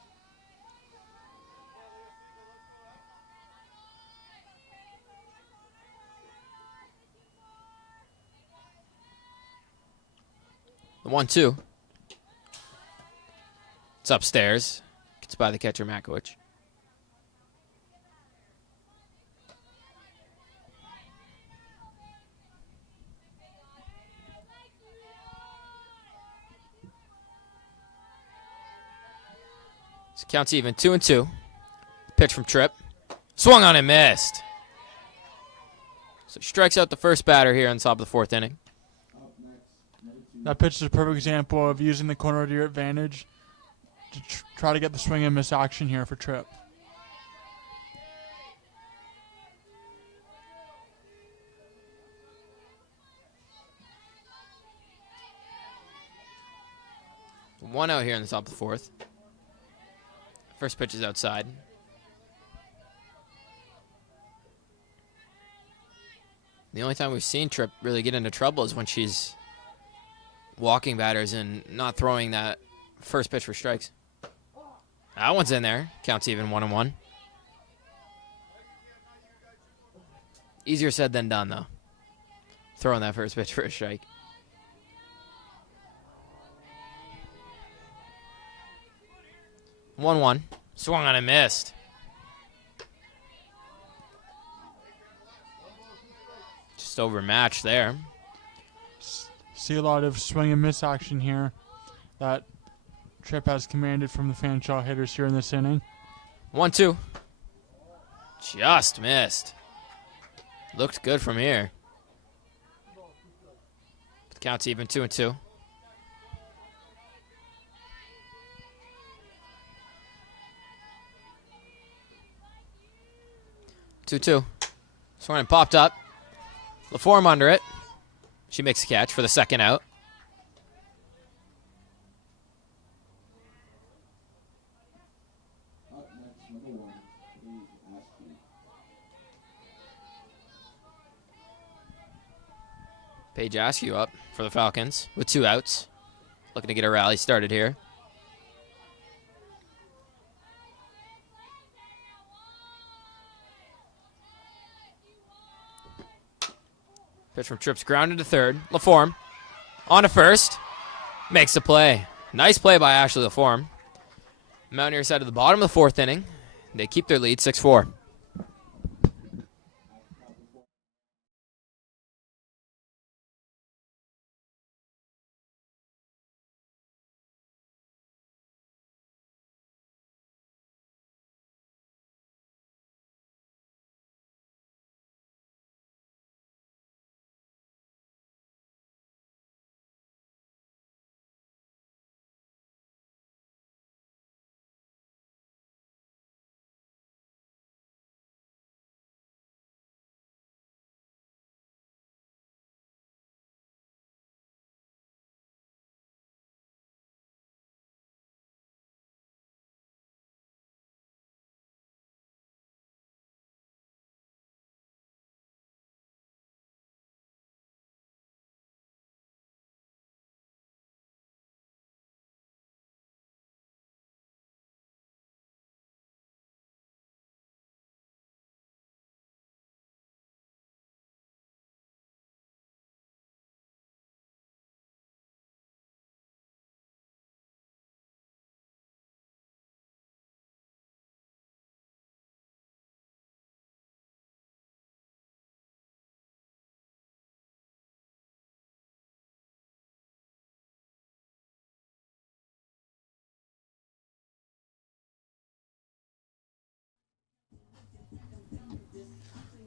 The 1-2. It's upstairs. Gets by the catcher, Makowicz. So counts even, 2-2. Pitch from Tripp. Swung on and missed. So he strikes out the first batter here on the top of the 4th inning. That pitch is a perfect example of using the corner to your advantage to try to get the swing and miss action here for Tripp. One out here in the top of the 4th. First pitch is outside. The only time we've seen Tripp really get into trouble is when she's walking batters and not throwing that first pitch for strikes. That one's in there. Counts even, 1-1. Easier said than done, though. Throwing that first pitch for a strike. 1-1. Swung on and missed. Just overmatched there. See a lot of swing and miss action here that Tripp has commanded from the Fanshawe hitters here in this inning. 1-2. Just missed. Looked good from here. The count's even, 2-2. Swung and popped up. LaForme under it. She makes a catch for the second out. Up next, number 1, Paige Askew up for the Falcons with 2 outs. Looking to get a rally started here. Pitch from Tripp's grounded to third. LaForme on to first. Makes the play. Nice play by Ashley LaForme. Mountaineers head to the bottom of the 4th inning. They keep their lead 6-4.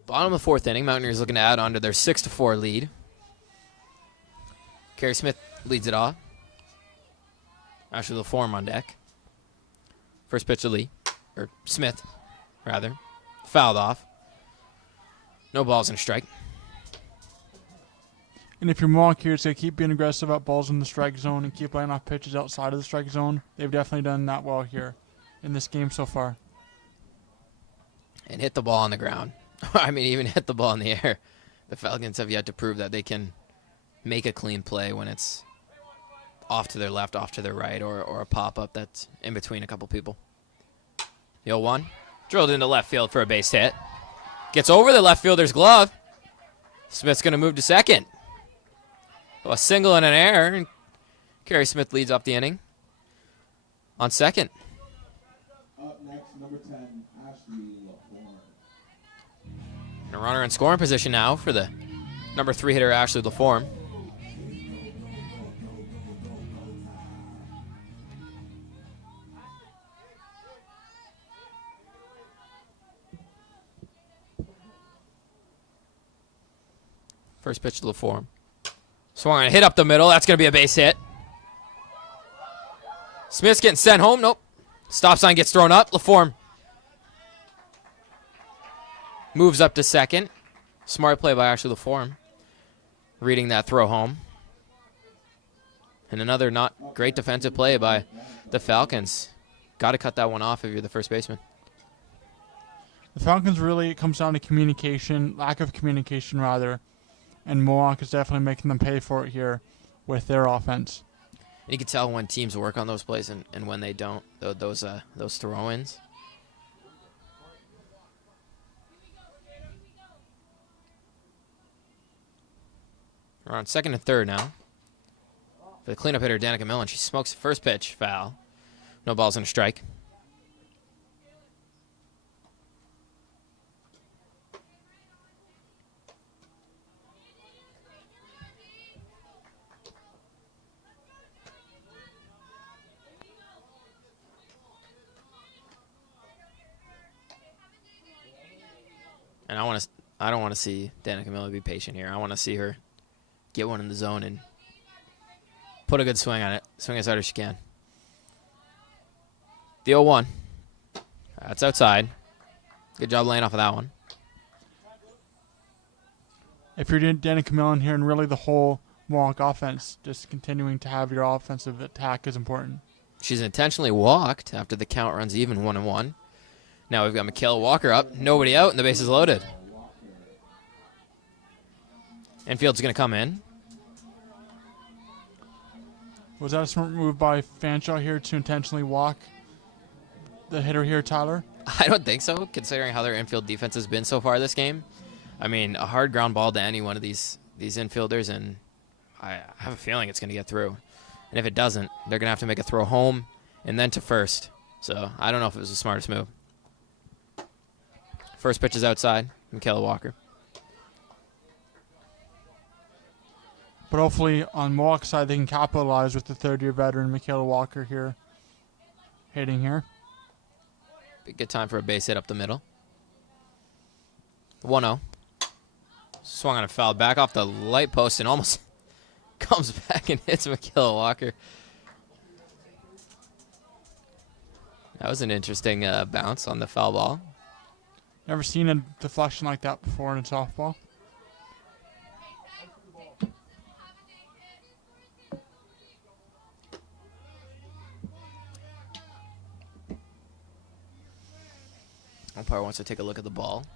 Bottom of the 4th inning, Mountaineers looking to add on to their 6-4 lead. Carrie Smith leads it off. Ashley LaForme on deck. First pitch to Lee, or Smith, rather. Fouled off. No balls and a strike. And if you're Mohawk here, it's going to keep being aggressive at balls in the strike zone and keep laying off pitches outside of the strike zone. They've definitely done that well here in this game so far. And hit the ball on the ground. I mean, even hit the ball in the air. The Falcons have yet to prove that they can make a clean play when it's off to their left, off to their right, or a pop-up that's in between a couple people. The 0-1. Drilled into left field for a base hit. Gets over the left fielder's glove. Smith's going to move to second. A single and an error. And Kerry Smith leads off the inning on second. Up next, number 10, Ashley LaForme. And a runner in scoring position now for the number 3 hitter, Ashley LaForme. First pitch to LaForme. Swung and hit up the middle. That's going to be a base hit. Smith's getting sent home. Nope. Stop sign gets thrown up. LaForme moves up to second. Smart play by Ashley LaForme. Reading that throw home. And another not great defensive play by the Falcons. Got to cut that one off if you're the first baseman. The Falcons really, it comes down to communication, lack of communication rather. And Mohawk is definitely making them pay for it here with their offense. And you can tell when teams work on those plays and when they don't, those throw-ins. We're on second and third now. For the cleanup hitter, Danica Millen, she smokes the first pitch, foul. No balls and a strike. And I don't want to see Danica Millen be patient here. I want to see her get one in the zone and put a good swing on it. Swing as hard as she can. The 0-1. That's outside. Good job laying off of that one. If you're Danica Millen here and really the whole Mohawk offense, just continuing to have your offensive attack is important. She's intentionally walked after the count runs even 1-1. Now we've got Michaela Walker up. Nobody out and the base is loaded. Infield's going to come in. Was that a smart move by Fanshawe here to intentionally walk the hitter here, Tyler? I don't think so, considering how their infield defense has been so far this game. I mean, a hard ground ball to any one of these infielders, and I have a feeling it's going to get through. And if it doesn't, they're going to have to make a throw home and then to first. So I don't know if it was the smartest move. First pitch is outside, Michaela Walker. But hopefully on Mohawk's side, they can capitalize with the third-year veteran, Michaela Walker here, hitting here. Be a good time for a base hit up the middle. 1-0. Swung on a foul back off the light post and almost comes back and hits Michaela Walker. That was an interesting bounce on the foul ball. Never seen a deflection like that before in softball. Umpire wants to take a look at the ball.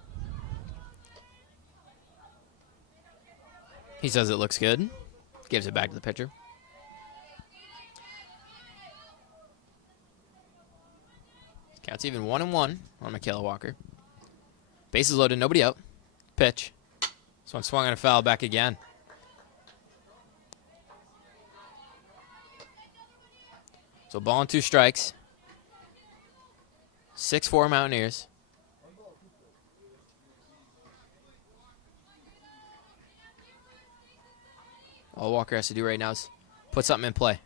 He says it looks good. Gives it back to the pitcher. Counts even 1-1 on Michaela Walker. Bases loaded, nobody out. Pitch. This one swung on a foul back again. So ball and 2 strikes. 6-4 Mountaineers. All Walker has to do right now is put something in play.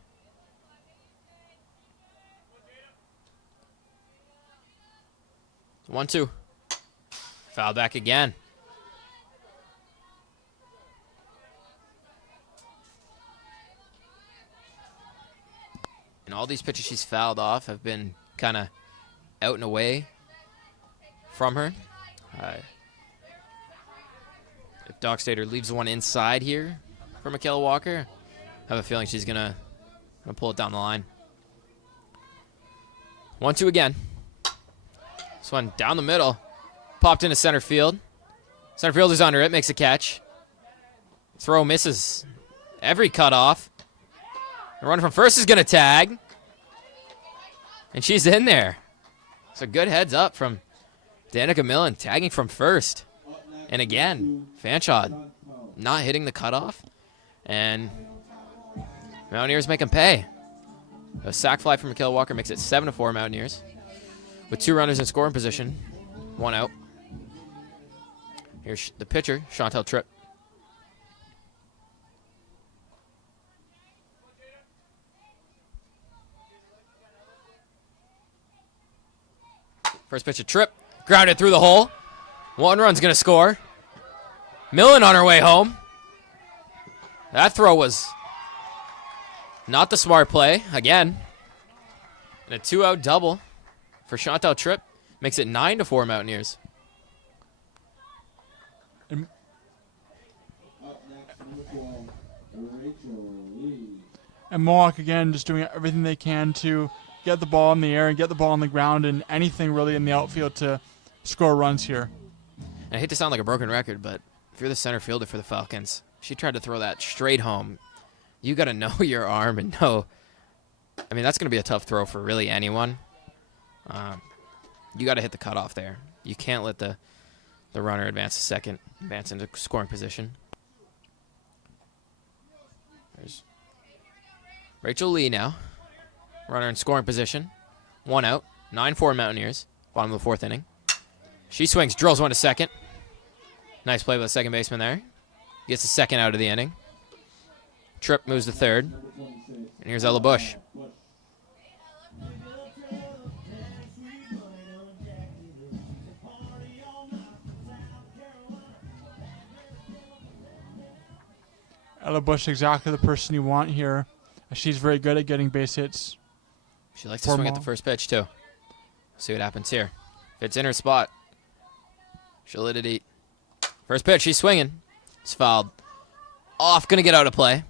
1-2. Foul back again. And all these pitches she's fouled off have been kind of out and away from her. If Doc Stater leaves one inside here, for Michaela Walker. I have a feeling she's gonna pull it down the line. 1-2 again. This one down the middle. Popped into center field. Center fielder's under it, makes a catch. Throw misses every cutoff. The run from first is gonna tag. And she's in there. So good heads up from Danica Millen, tagging from first. And again, Fanshawe not hitting the cutoff. And Mountaineers make them pay. A sac fly from Michaela Walker makes it 7-4 Mountaineers. With 2 runners in scoring position, 1 out. Here's the pitcher, Chantel Tripp. First pitch of Tripp, grounded through the hole. 1 run's gonna score. Millen on her way home. That throw was not the smart play again. And a 2-out double for Chantel Tripp makes it 9-4 Mountaineers. Up next, number 12, Rachel Lee. And Mohawk, again, just doing everything they can to get the ball in the air and get the ball on the ground and anything really in the outfield to score runs here. And I hate to sound like a broken record, but if you're the center fielder for the Falcons, she tried to throw that straight home. You got to know your arm and know. I mean, that's going to be a tough throw for really anyone. You got to hit the cutoff there. You can't let the runner advance to second, advance into scoring position. There's Rachel Lee now. Runner in scoring position. 1 out. 9-4 Mountaineers. Bottom of the 4th inning. She swings, drills one to second. Nice play by the second baseman there. Gets the second out of the inning. Tripp moves to third. And here's Ella Bush. Ella Bush, exactly the person you want here. She's very good at getting base hits. She likes to swing at the first pitch, too. See what happens here. If it's in her spot, she'll let it eat. First pitch, she's swinging. It's fouled. Off, gonna get out of play.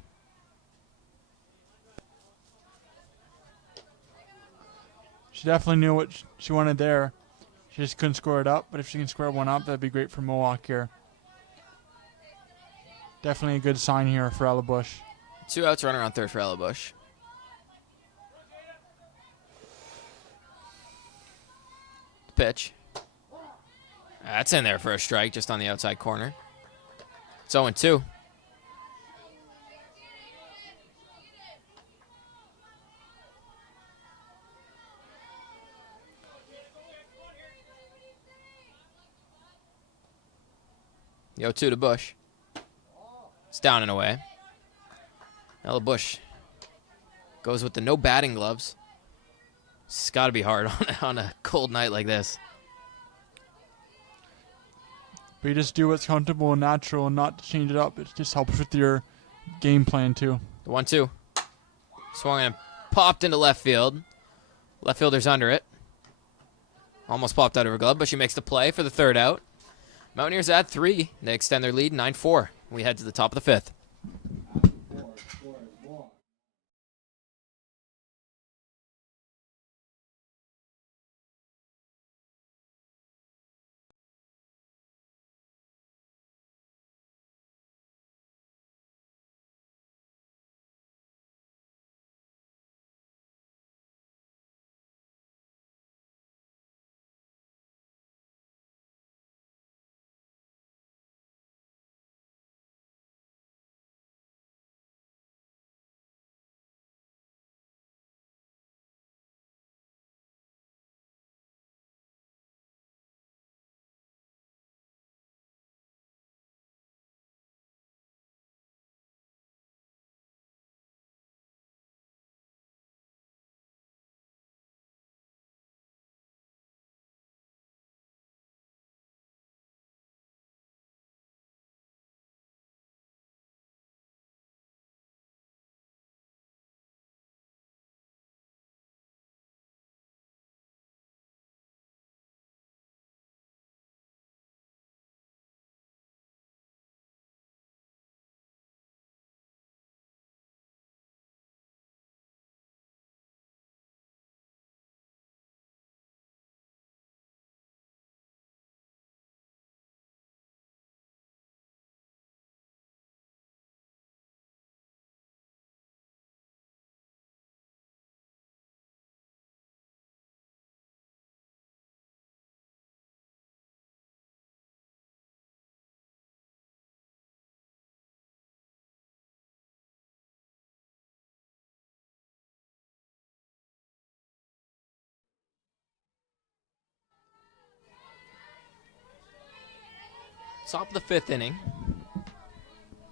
She definitely knew what she wanted there. She just couldn't score it up, but if she can square one up, that'd be great for Mohawk here. Definitely a good sign here for Ella Bush. 2 outs, runner on third for Ella Bush. Pitch. That's in there for a strike, just on the outside corner. It's 0-2. The 0-2 to Bush. It's down and away. Ella Bush goes with the no batting gloves. It's got to be hard on a cold night like this. But you just do what's comfortable and natural and not to change it up. It just helps with your game plan, too. The 1-2. Swung and popped into left field. Left fielder's under it. Almost popped out of her glove, but she makes the play for the 3rd out. Mountaineers add 3. They extend their lead 9-4. We head to the top of the 5th. Top of the 5th inning.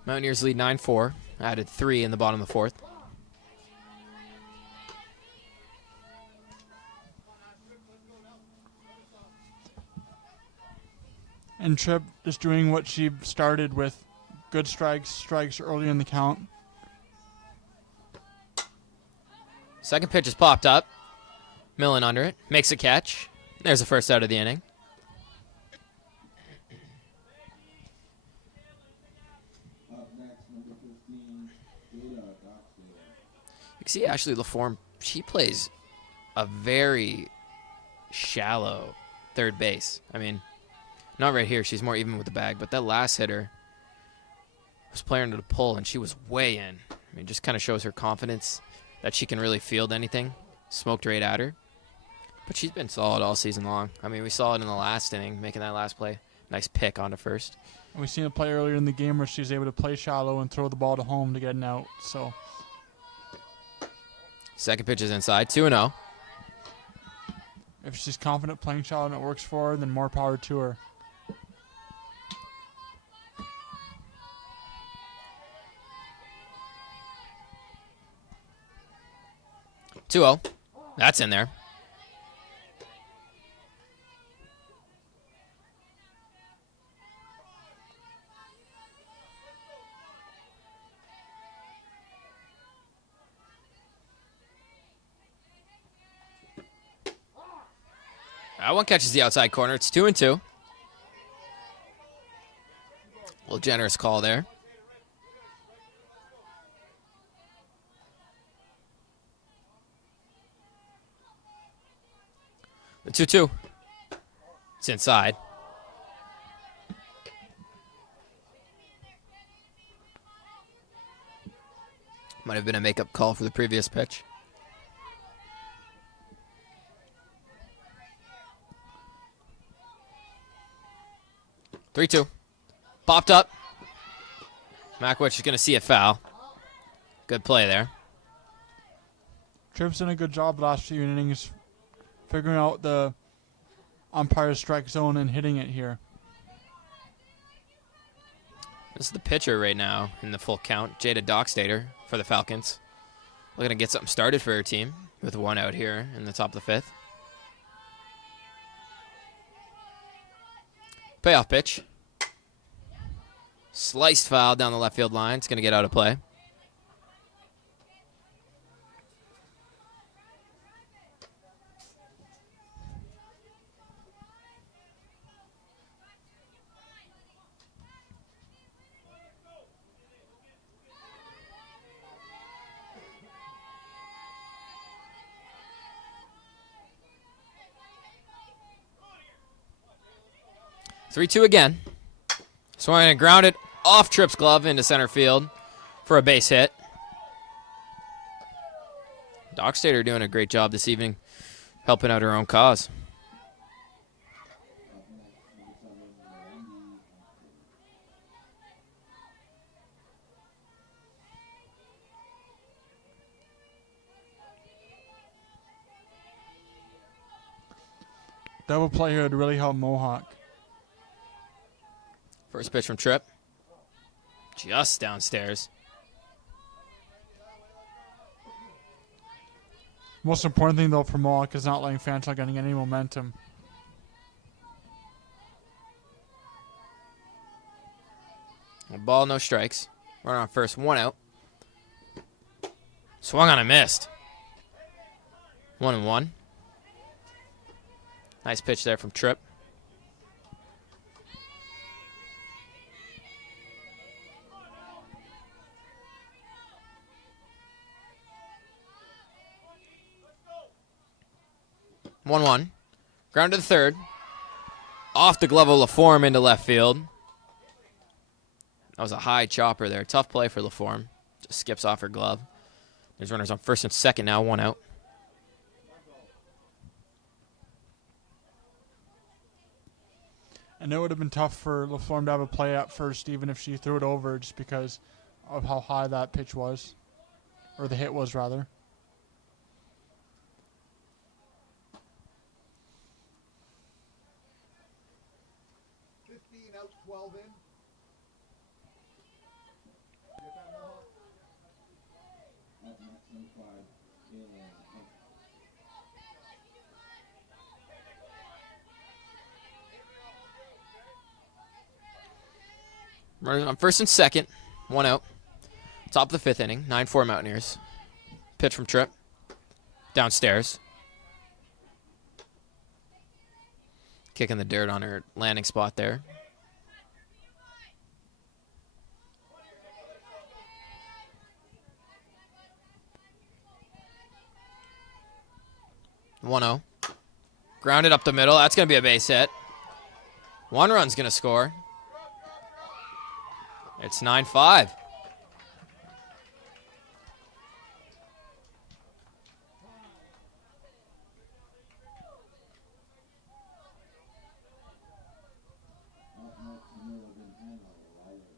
Mountaineers lead 9-4. Added 3 in the bottom of the 4th. And Tripp just doing what she started with. Good strikes early in the count. Second pitch is popped up. Millen under it. Makes a catch. There's the first out of the inning. Up next, number 15, Jada Doxter. You can see Ashley LaForme, she plays a very shallow third base. I mean, not right here. She's more even with the bag. But that last hitter was playing to the pull, and she was way in. I mean, just kind of shows her confidence that she can really field anything. Smoked right at her. But she's been solid all season long. I mean, we saw it in the last inning, making that last play. Nice pick onto first. And we seen a play earlier in the game where she was able to play shallow and throw the ball to home to get an out. So Second pitch is inside. 2-0. if she's confident playing shallow and it works for her, then more power to her. That's in there. That one catches the outside corner. It's 2-2. A little generous call there. The 2-2. It's inside. Might have been a makeup call for the previous pitch. Three-two. Popped up. Mackwich is going to see a foul. Good play there. Tripp's done a good job the last few innings figuring out the umpire's strike zone and hitting it here. This is the pitcher right now in the full count, Jada Doxter for the Falcons. Looking to get something started for her team with one out here in the top of the 5th. Payoff pitch. Sliced foul down the left field line. It's going to get out of play. Three-two again. Swung and grounded off Tripp's glove into center field for a base hit. Dockstader doing a great job this evening, helping out her own cause. Double play here would really help Mohawk. First pitch from Tripp. Just downstairs. Most important thing, though, for Mohawk is not letting Fanshawe getting any momentum. A ball, no strikes. Runner on first, one out. Swung on and missed. 1-1. Nice pitch there from Tripp. One. Ground to the third. Off the glove of LaForme into left field. That was a high chopper there. Tough play for LaForme. Just skips off her glove. There's runners on first and second now, one out. And it would have been tough for LaForme to have a play at first, even if she threw it over, just because of how high that pitch was. Or the hit was, rather. out 12 in. Get that, Mohawk? At maximum 5 in. Runners on first and second. 1 out. Top of the fifth inning. 9-4 Mountaineers. Pitch from Tripp. Downstairs. Kicking the dirt on her landing spot there. One 0. Grounded up the middle. That's going to be a base hit. One run's going to score. It's 9-5.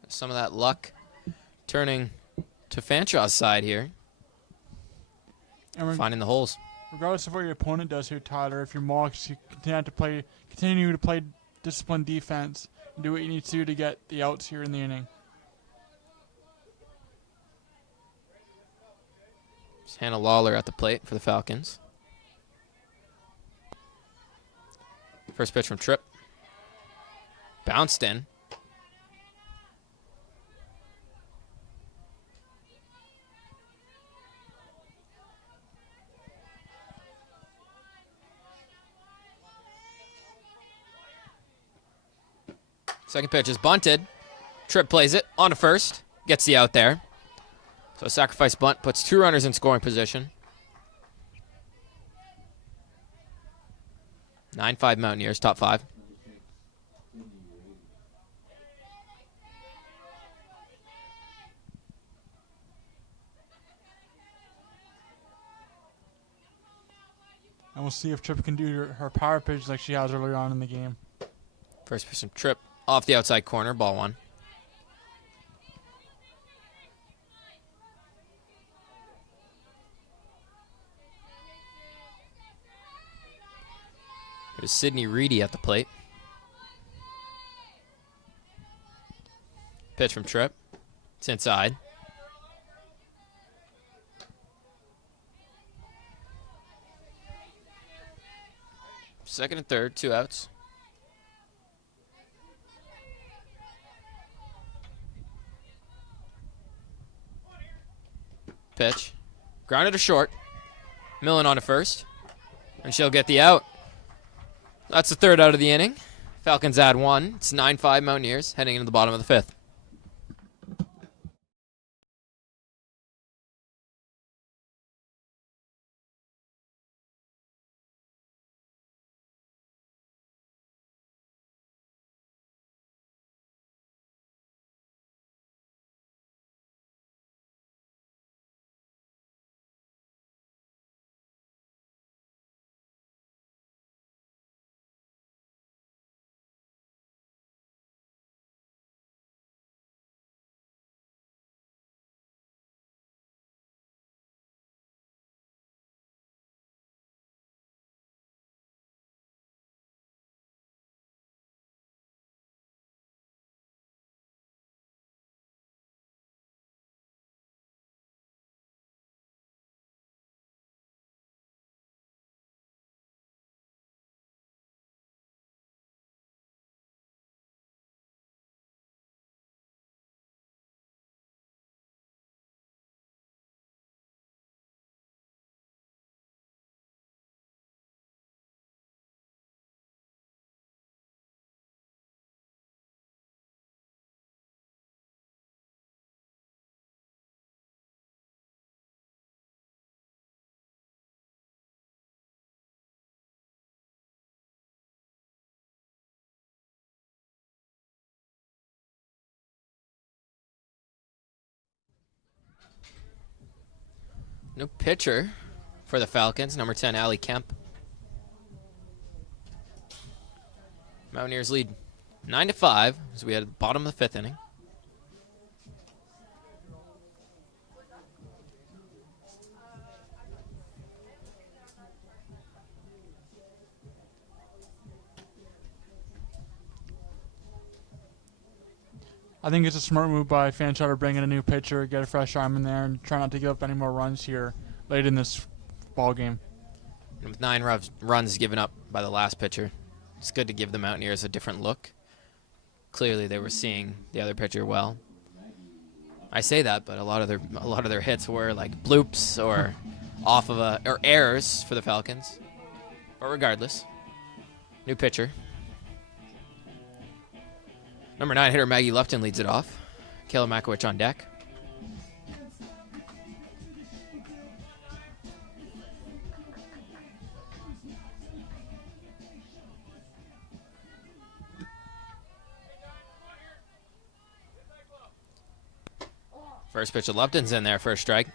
Some of that luck turning to Fanshawe's side here. And Finding the holes. regardless of what your opponent does here, Tyler, if you're Mohawks, you continue to play disciplined defense and do what you need to do to get the outs here in the inning. It's Hannah Lawler at the plate for the Falcons. First pitch from Tripp. Bounced in. Second pitch is bunted. Tripp plays it on to first. Gets the out there. So a sacrifice bunt puts 2 runners in scoring position. 9-5 Mountaineers, top 5. And we'll see if Tripp can do her power pitch like she has earlier on in the game. First pitch from Tripp off the outside corner, ball 1. There's Sydney Reedy at the plate. Pitch from Tripp. It's inside. Second and third, 2 outs. Pitch. Grounded to short. Millen on to first. And she'll get the out. That's the third out of the inning. Falcons add 1. It's 9-5 Mountaineers heading into the bottom of the 5th. No pitcher for the Falcons. Number 10, Allie Kemp. Mountaineers lead 9-5 as we head at the bottom of the 5th inning. I think it's a smart move by Fanshawe to bring in a new pitcher, get a fresh arm in there, and try not to give up any more runs here late in this ball game. And with 9 runs given up by the last pitcher, it's good to give the Mountaineers a different look. Clearly, they were seeing the other pitcher well. I say that, but a lot of their hits were like bloops or or errors for the Falcons. But regardless, new pitcher. Number 9 hitter Maggie Lupton leads it off. Kayla Makowicz on deck. First pitch of Lupton's in there, first strike.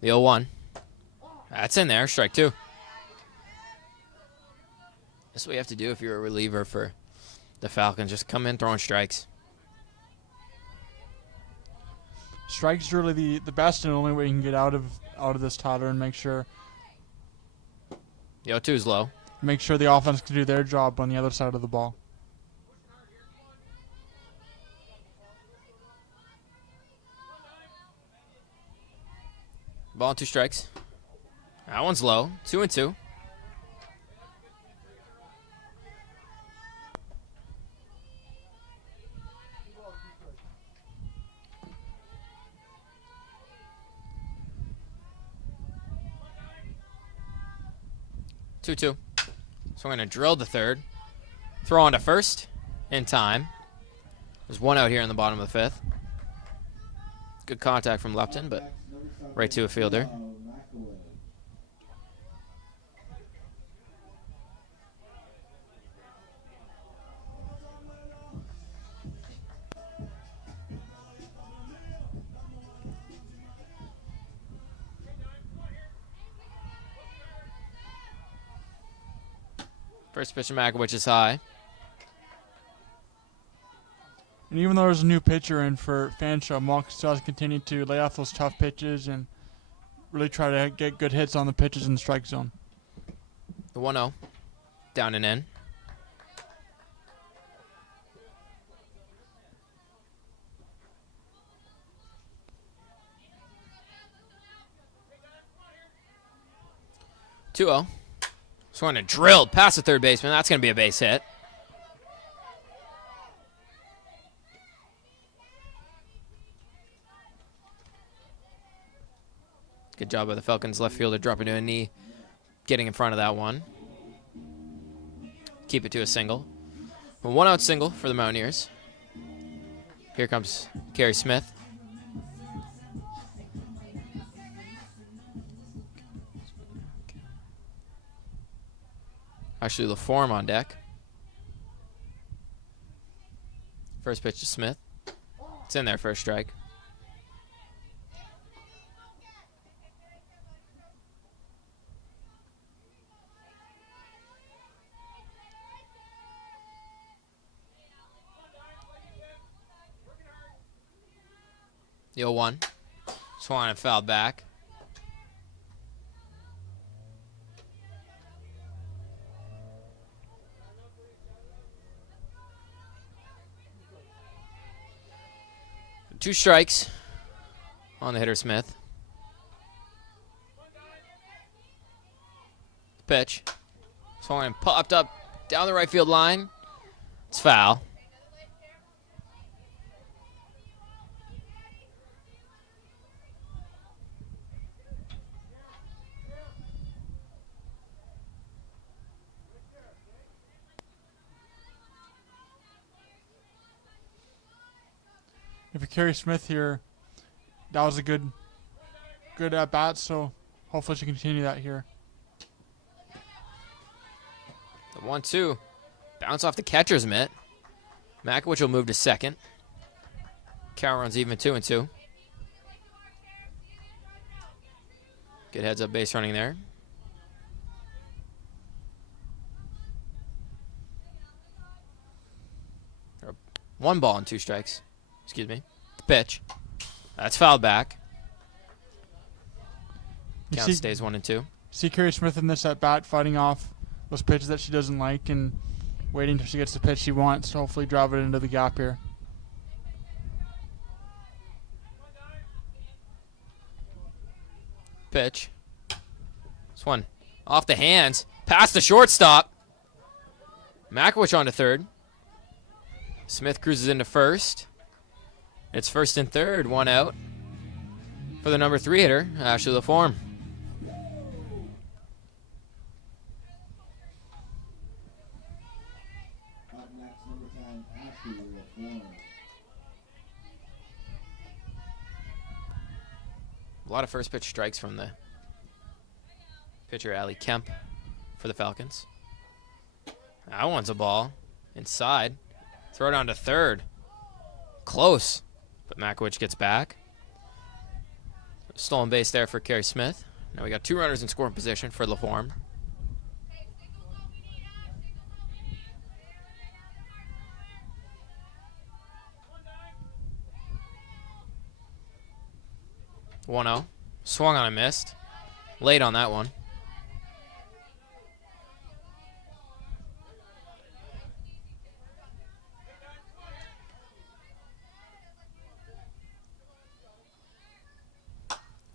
The 0-1. That's in there, strike 2. That's what you have to do if you're a reliever for the Falcons. Just come in throwing strikes. Strike's really the best and only way you can get out of this totter and make sure The 0-2 is low. the offense can do their job on the other side of the ball. Ball and 2 strikes. That one's low. 2-2. So we're going to drill the third. Throw on to first in time. There's 1 out here in the bottom of the 5th. Good contact from Lupton, but right to a fielder. First pitch of Makowicz is high. And even though there's a new pitcher in for Fanshawe, Mohawk still has to continue to lay off those tough pitches and really try to get good hits on the pitches in the strike zone. The 1-0. Down and in. Two-0. Swung and drilled past the third baseman. That's going to be a base hit. Good job by the Falcons left fielder dropping to a knee, getting in front of that one. Keep it to a single. A 1-out single for the Mountaineers. Here comes Carey Smith. Actually, LaForme on deck. First pitch to Smith. It's in there, first strike. The 0-1. Swung and fouled back. Two strikes on the hitter Smith. Pitch. Swung and popped up down the right field line. It's foul. If you carry Smith here, that was a good at bat, so hopefully she can continue that here. The 1-2. Bounce off the catcher's mitt. Makowicz will move to second. Count runs even 2-2. Good heads up base running there. One ball and 2 strikes. Excuse me. The pitch. That's fouled back. Count stays 1-2. See Carrie Smith in this at bat, fighting off those pitches that she doesn't like and waiting until she gets the pitch she wants to hopefully drive it into the gap here. Pitch. This one off the hands. Past the shortstop. Makowicz on to third. Smith cruises into first. It's first and third, one out for the number 3 hitter, Ashley LaForme. Up next, number 10, Ashley LaForme. A lot of first pitch strikes from the pitcher, Allie Kemp, for the Falcons. That one's a ball. Inside. Throw it on to third. Close. But Makowicz gets back. Stolen base there for Carrie Smith. Now we got 2 runners in scoring position for LaForme. One-0. Swung on and missed. Late on that one.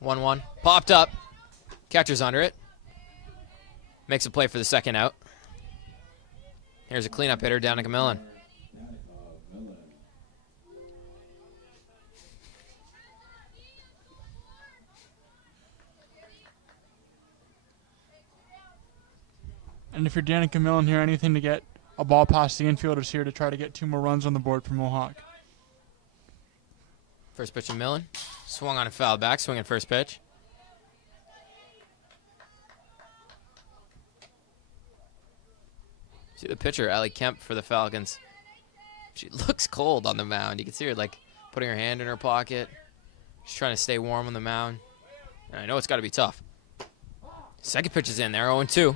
One. Popped up. Catcher's under it. Makes a play for the second out. Here's a cleanup hitter, Danica Millen. And if you're Danica Millen here, anything to get a ball past the infielders here to try to get 2 more runs on the board for Mohawk. First pitch of Millen. Swung on and fouled back. Swinging first pitch. See the pitcher, Allie Kemp for the Falcons. She looks cold on the mound. You can see her like putting her hand in her pocket. She's trying to stay warm on the mound. And I know it's got to be tough. Second pitch is in there, 0-2.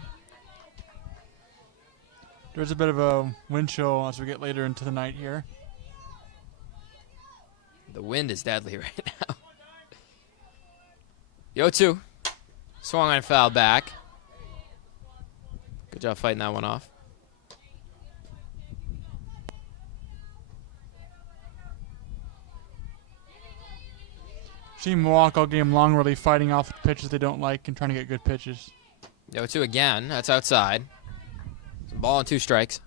There's a bit of a wind chill as we get later into the night here. The wind is deadly right now. 0-2. Swung on and fouled back. Good job fighting that one off. Seen Mohawk all game long really fighting off the pitches they don't like and trying to get good pitches. 0-2 again. That's outside. It's a ball and 2 strikes.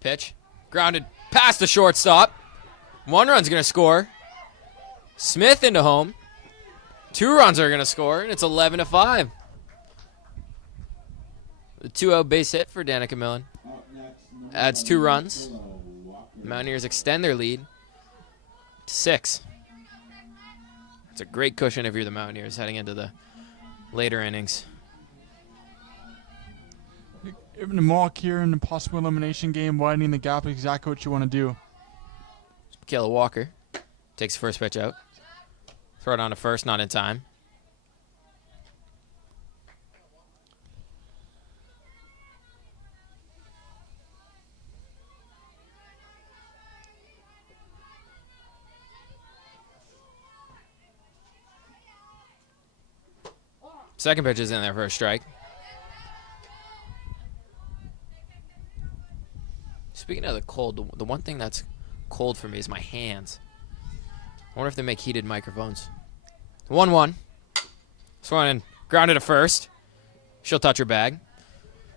Pitch. Grounded past the shortstop. 1 run's going to score. Smith into home. 2 runs are going to score, and it's 11-5. The 2-0 base hit for Danica Millen. Up next, number Adds 2 runs. The Walker. Mountaineers extend their lead to 6. It's a great cushion if you're the Mountaineers heading into the later innings. Even the Mohawk here in the possible elimination game, widening the gap is exactly what you want to do. Kayla Walker takes the first pitch out. Throw it on to first, not in time. Second pitch is in there for a strike. Speaking of the cold, the one thing that's cold for me is my hands. I wonder if they make heated microphones. 1-1. Swung and grounded to first. She'll touch her bag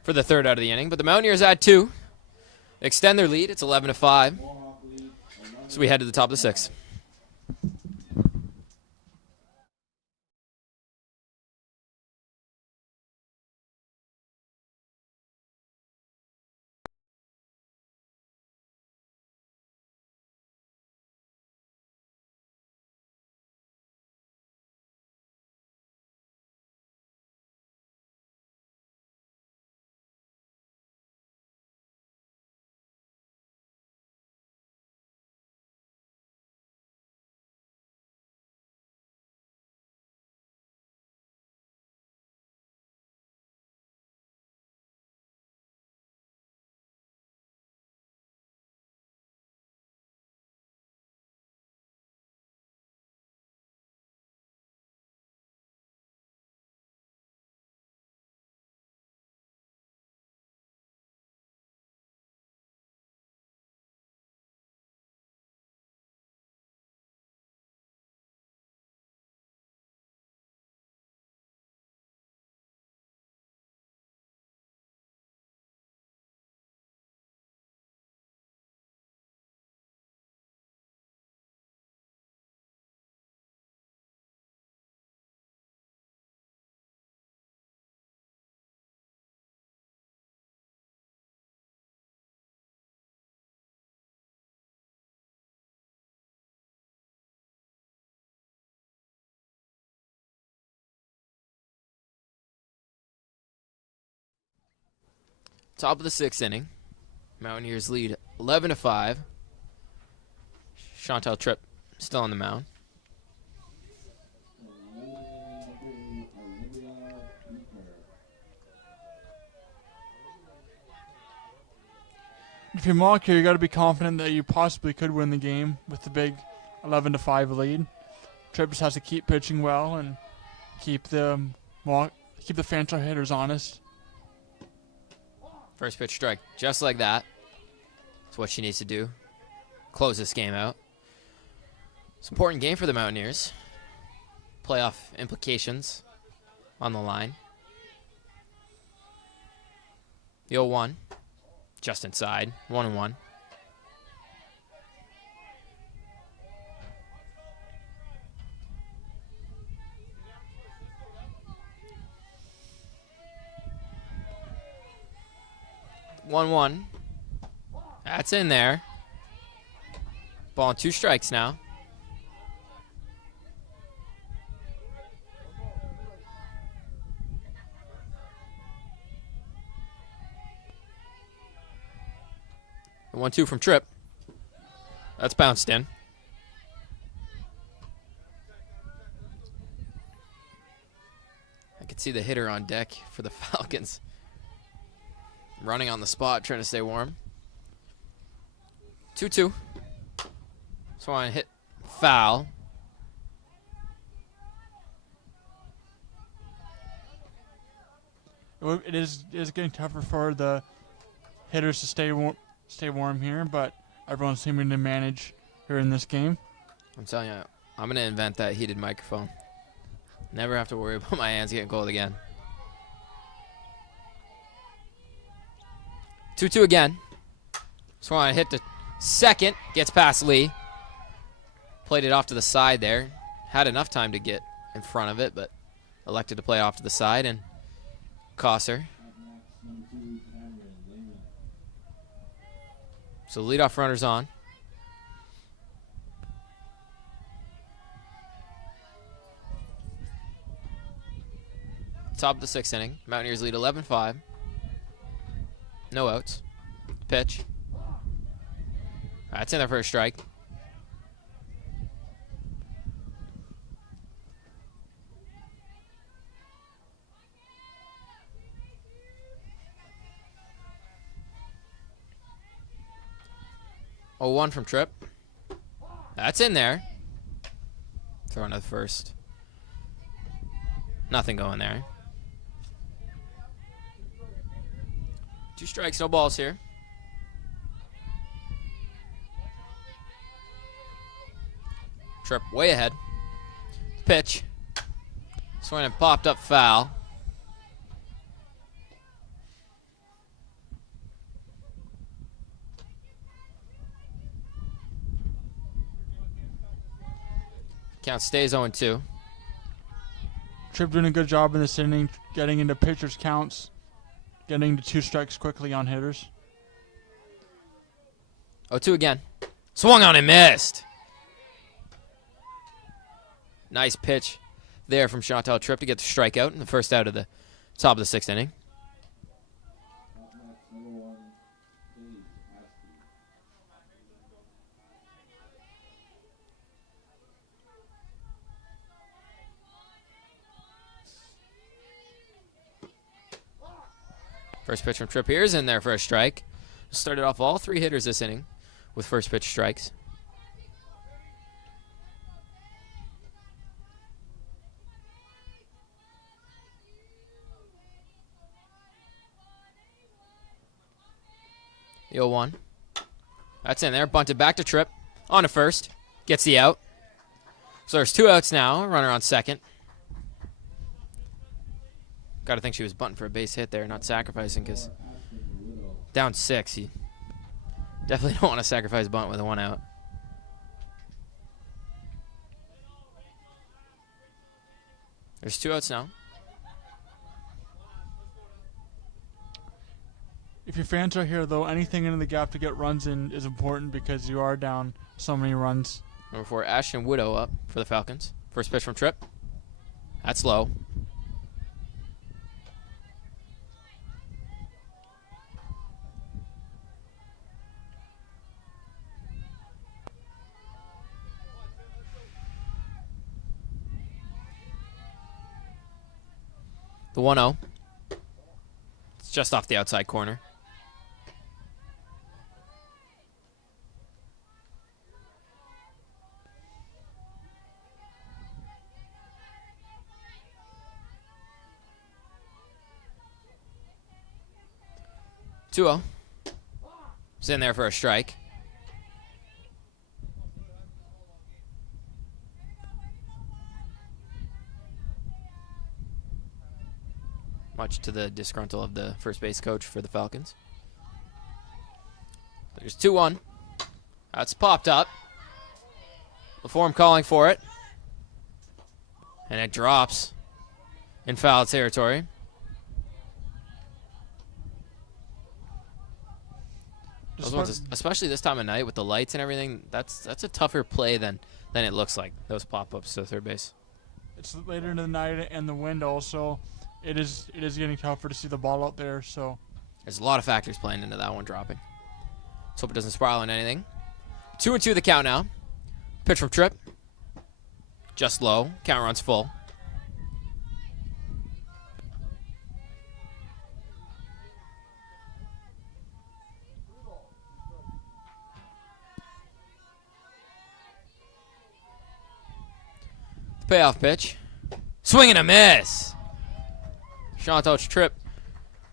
for the 3rd out of the inning. But the Mountaineers add 2. Extend their lead. It's 11-5. So we head to the top of the 6th. Top of the 6th inning. Mountaineers lead 11-5. Chantel Tripp still on the mound. If you're Mohawk here, you got to be confident that you possibly could win the game with the big 11-5 lead. Tripp just has to keep pitching well and keep the Fanshawe hitters honest. First pitch strike, just like that. That's what she needs to do. Close this game out. It's an important game for the Mountaineers. Playoff implications on the line. The 0-1, just inside, 1-1. That's in there. Ball on 2 strikes now. The 1-2 from Tripp. That's bounced in. I could see the hitter on deck for the Falcons. Running on the spot, trying to stay warm. 2-2. So I hit foul. It is getting tougher for the hitters to stay warm here, but everyone's seeming to manage here in this game. I'm telling you, I'm going to invent that heated microphone. Never have to worry about my hands getting cold again. 2-2 again. Swan hit to second. Gets past Lee. Played it off to the side there. Had enough time to get in front of it, but elected to play off to the side and cost her. So the leadoff runner's on. Top of the 6th inning. Mountaineers lead 11-5. No outs. Pitch. That's in there for a strike. Oh, 1 from Tripp. That's in there. Throwing to the first. Nothing going there. 2 strikes, no balls here. Tripp way ahead. Pitch. Swing and popped up foul. Count stays 0-2. Tripp doing a good job in this inning, getting into pitchers' counts, getting to 2 strikes quickly on hitters. 0-2 again. Swung on and missed. Nice pitch there from Chantel Tripp to get the strikeout in the first out of the top of the 6th inning. First pitch from Tripp here is in there for a strike. Started off all 3 hitters this inning with first pitch strikes. The 0-1. That's in there. Bunted back to Tripp. On to first. Gets the out. So there's 2 outs now. Runner on second. Got to think she was bunting for a base hit there, not sacrificing, because down 6, you definitely don't want to sacrifice bunt with a 1 out. There's 2 outs now. If your fans are here, though, anything into the gap to get runs in is important because you are down so many runs. Number 4, Ashton Widow up for the Falcons. First pitch from Tripp. That's low. The 1-0. It's just off the outside corner. Two-0. It's in there for a strike. Much to the disgruntle of the first base coach for the Falcons. There's 2-1. That's popped up. Before him calling for it. And it drops in foul territory. Those ones, especially this time of night with the lights and everything, that's a tougher play than it looks like, those pop-ups to third base. It's later into the night and the wind also. It is getting tougher to see the ball out there, so. There's a lot of factors playing into that one dropping. Let's hope it doesn't spiral into anything. 2-2 the count now. Pitch from Tripp. Just low. Count runs full. The payoff pitch. Swing and a miss. Chantal Tripp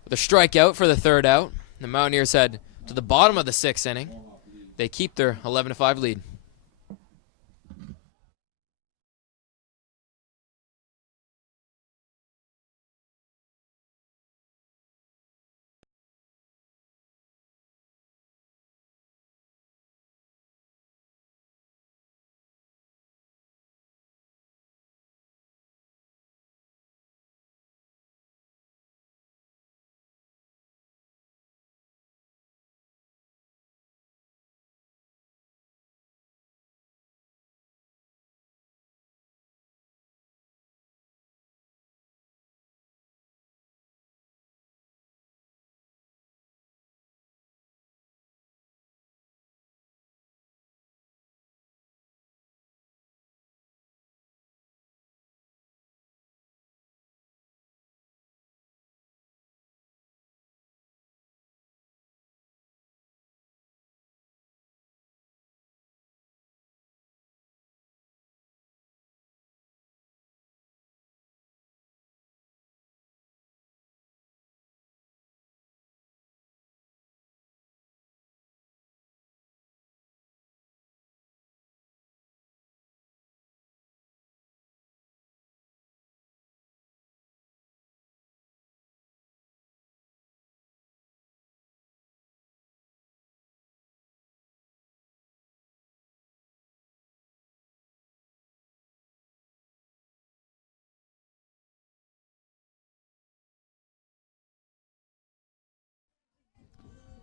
with a strikeout for the third out. The Mountaineers head to the bottom of the 6th inning. They keep their 11-5 lead.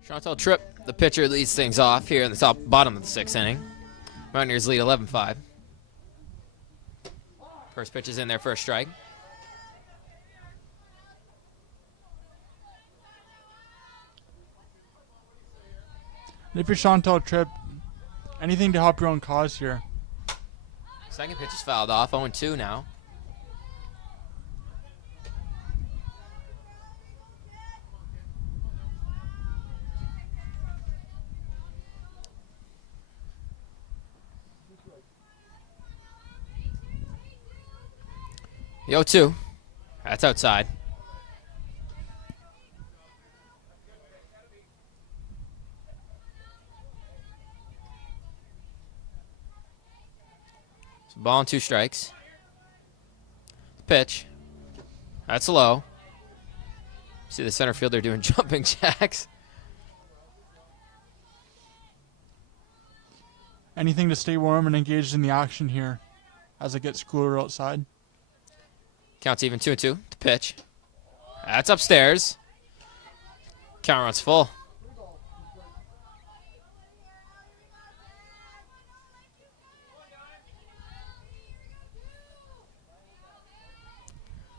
Chantal Tripp, the pitcher, leads things off here in the bottom of the 6th inning. Mountaineers lead 11-5. First pitch is in there for a strike. And if you're Chantal Tripp, anything to help your own cause here. Second pitch is fouled off, 0-2 now. The 0-2. That's outside. So ball and 2 strikes. Pitch. That's low. See the center fielder doing jumping jacks. Anything to stay warm and engaged in the action here as it gets cooler outside. Counts even 2-2 to pitch. That's upstairs. Count runs full.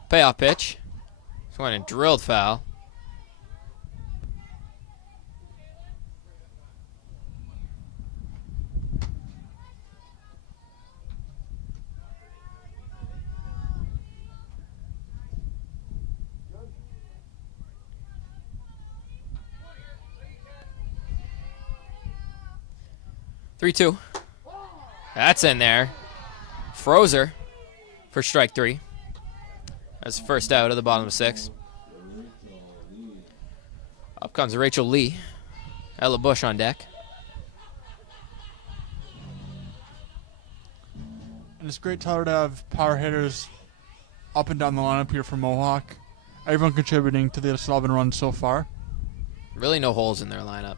Payoff pitch. This one and drilled foul. 3-2. That's in there. Froze her for strike 3. That's the first out of the bottom of 6. Up comes Rachel Lee. Ella Bush on deck. And it's great, Tyler, to have power hitters up and down the lineup here for Mohawk. Everyone contributing to the 11 runs so far. Really no holes in their lineup.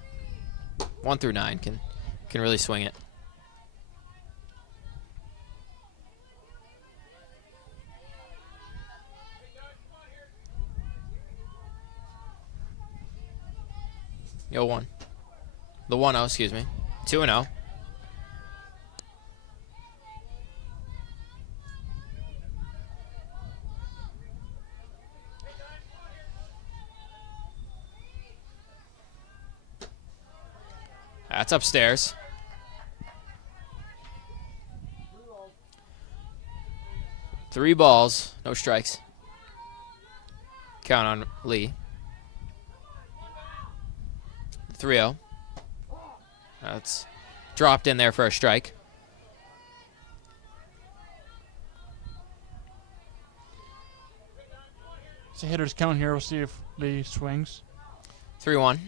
1 through 9 can really swing it. Yo, 1. The 1-0, excuse me. 2-0. That's upstairs. Three balls, no strikes. Count on Lee. 3-0. That's dropped in there for a strike. It's a hitter's count here. We'll see if Lee swings. 3-1.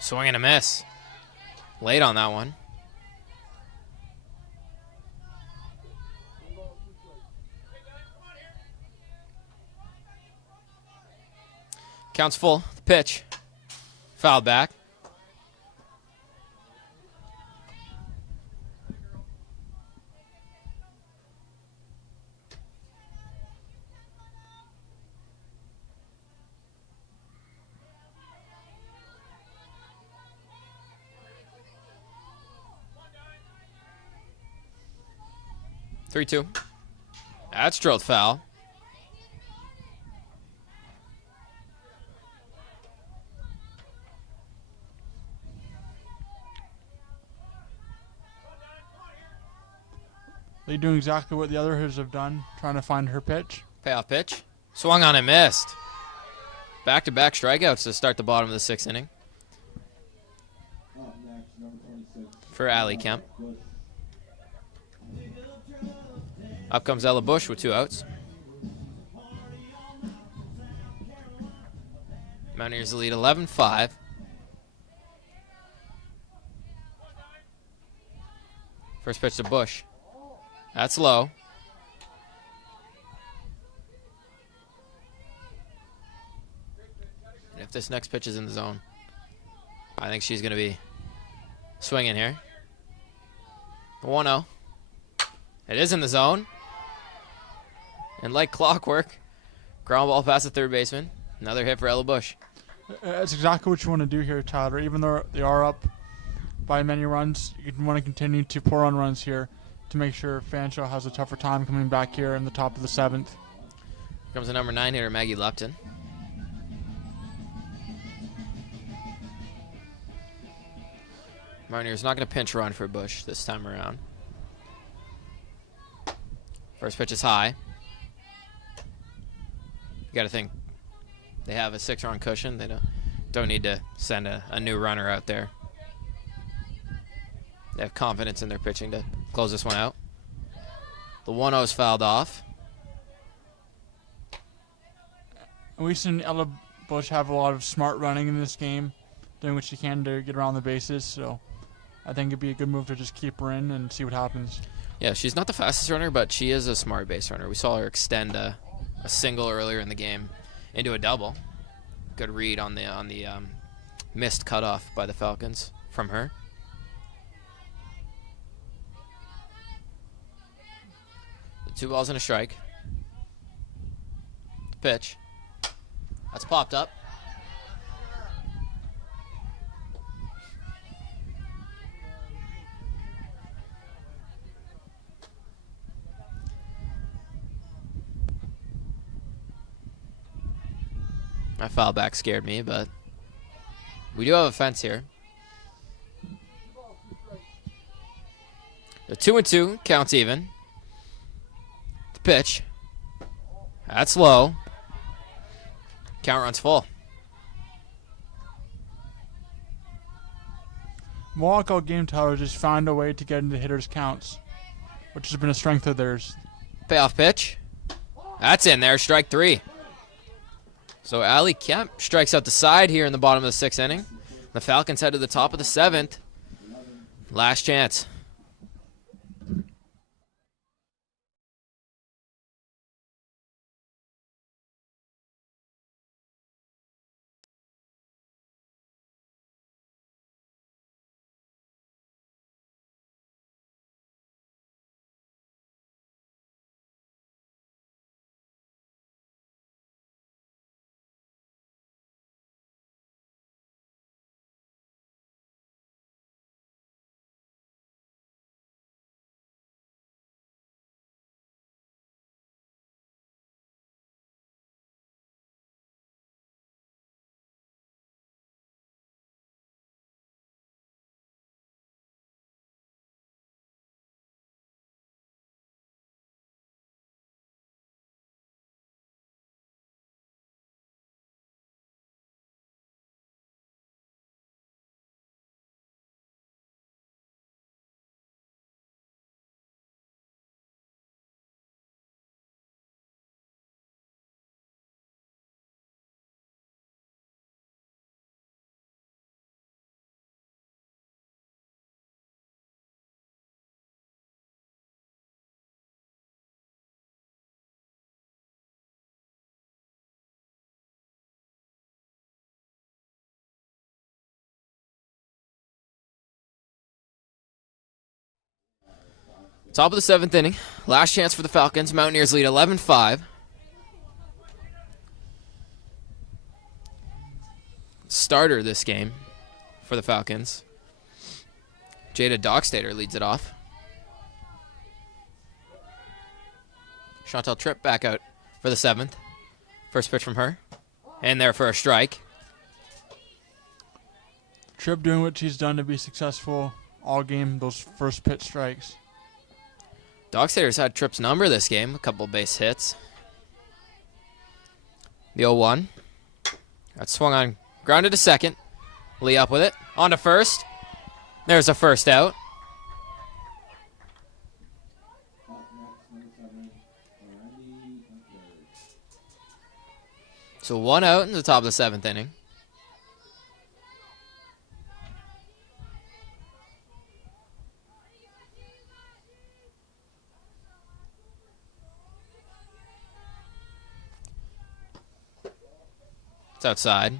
Swing and a miss. Late on that one. Counts full. The pitch. Fouled back. Three, 2. That's drilled foul. Lee doing exactly what the other hitters have done, trying to find her pitch. Payoff pitch. Swung on and missed. Back-to-back strikeouts to start the bottom of the 6th inning Up next, number 26. for Allie Kemp. Bush. Up comes Ella Bush with 2 outs. Mountaineers lead 11-5. First pitch to Bush. That's low. And if this next pitch is in the zone, I think she's going to be swinging here. The 1-0. It is in the zone. And like clockwork, ground ball past the third baseman. Another hit for Ella Bush. That's exactly what you want to do here, Tyler. Even though they are up by many runs, you want to continue to pour on runs here to make sure Fanshawe has a tougher time coming back here in the top of the 7th. Here comes the number 9 hitter, Maggie Lupton. Mountaineers not going to pinch run for Bush this time around. First pitch is high. You got to think they have a 6-run cushion. They don't need to send a new runner out there. They have confidence in their pitching to close this one out. The 1-0 is fouled off. We've seen Ella Bush have a lot of smart running in this game, doing what she can to get around the bases. So I think it'd be a good move to just keep her in and see what happens. Yeah, she's not the fastest runner, but she is a smart base runner. We saw her extend a single earlier in the game into a double. Good read on the missed cutoff by the Falcons from her. The 2 balls and a strike. Pitch. That's popped up. My foul back scared me, but we do have a fence here. The 2-2 counts even. The pitch. That's low. Count runs full. Mohawk all game, Tyler, just found a way to get into hitters' counts, which has been a strength of theirs. Payoff pitch. That's in there. Strike 3. So Ali Kemp strikes out the side here in the bottom of the 6th inning. The Falcons head to the top of the 7th. Last chance. Top of the 7th inning. Last chance for the Falcons. Mountaineers lead 11-5. Starter this game for the Falcons. Jada Dockstader leads it off. Chantel Tripp back out for the 7th. First pitch from her. And there for a strike. Tripp doing what she's done to be successful all game, those first pitch strikes. Dockstader's had Tripp's number this game. A couple base hits. The 0-1. Got swung on. Grounded to second. Lee up with it. On to first. There's a first out. So 1 out in the top of the 7th inning. It's outside.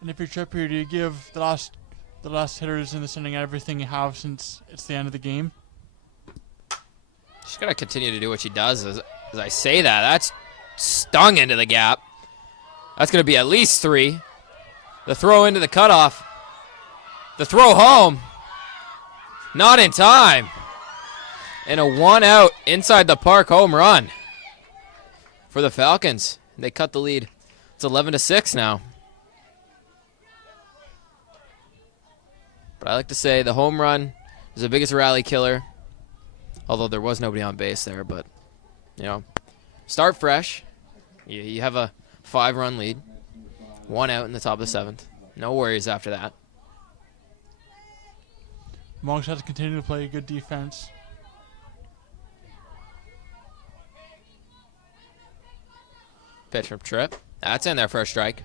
And if you're Tripp here, do you give the last hitters in this inning everything you have since it's the end of the game? She's got to continue to do what she does. As I say that, that's stung into the gap. That's going to be at least 3. The throw into the cutoff. The throw home. Not in time. And a 1 out inside the park home run for the Falcons. They cut the lead. It's 11-6 now. But I like to say the home run is the biggest rally killer. Although there was nobody on base there, but you know, start fresh. You have a 5-run lead. 1 out in the top of the 7th. No worries after that. Monks has to continue to play good defense. Pitch from Tripp. That's in there for a strike.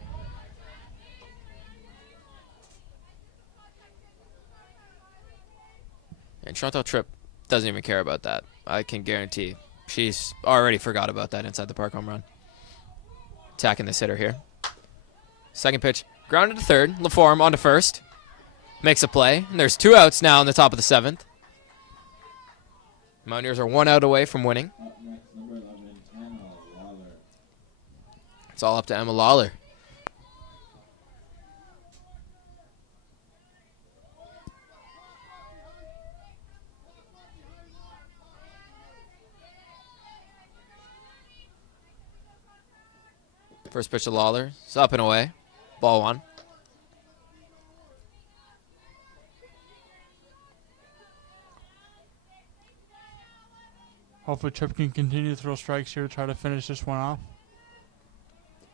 And Chantal Tripp doesn't even care about that. I can guarantee she's already forgot about that inside the park home run. Attacking this hitter here. Second pitch. Grounded to third. LaForme on to first. Makes a play. And there's 2 outs now in the top of the 7th. Mountaineers are 1 out away from winning. Up next, number 11, Emma Lawler. It's all up to Emma Lawler. First pitch to Lawler. It's up and away. Ball 1. Hopefully Tripp can continue to throw strikes here to try to finish this one off.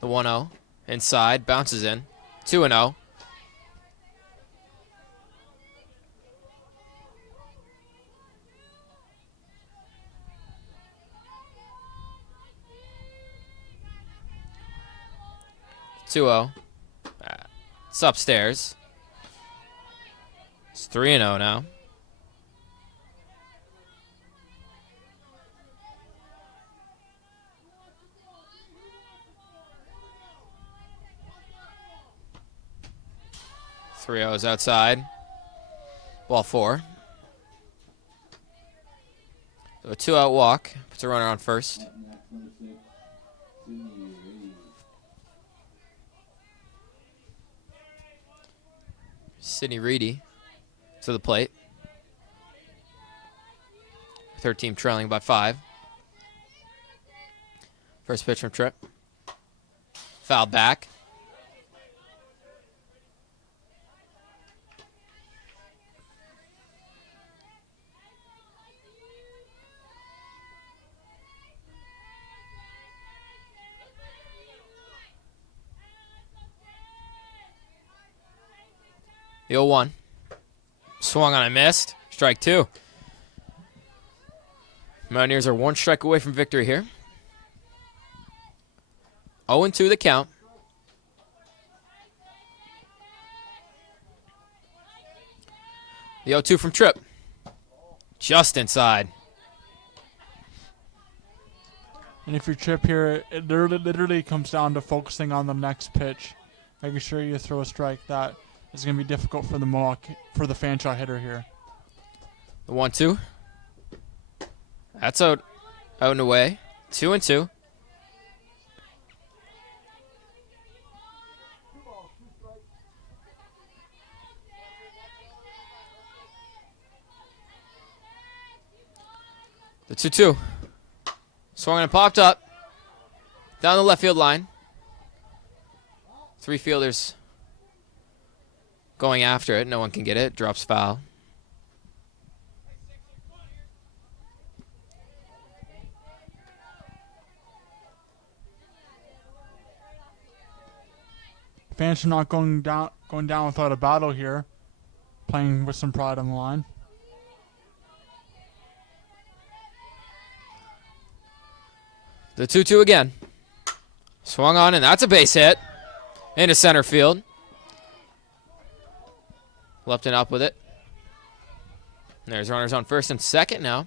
The 1-0. Inside. Bounces in. 2-0. It's upstairs. It's 3-0 now. Three O's outside. Ball 4. So a 2-out walk. Puts a runner on first. Up next, number 6, Sydney Reedy. Sydney Reedy to the plate. Third team trailing by 5. First pitch from Tripp. Foul back. The 0-1. Swung on and missed. Strike 2. Mountaineers are 1 strike away from victory here. 0-2 the count. The 0-2 from Tripp. Just inside. And if you Tripp here, it literally comes down to focusing on the next pitch, making sure you throw a strike. That is going to be difficult for the Mohawk, for the Fanshawe hitter here. The 1-2. That's out and away. 2-2. The 2-2. Swung and popped up. Down the left field line. 3 fielders going after it. No one can get it. Drops foul. Fanshawe not going down without a battle here. Playing with some pride on the line. The 2-2 again. Swung on, and that's a base hit. Into center field. Lupton up with it. There's runners on first and second now.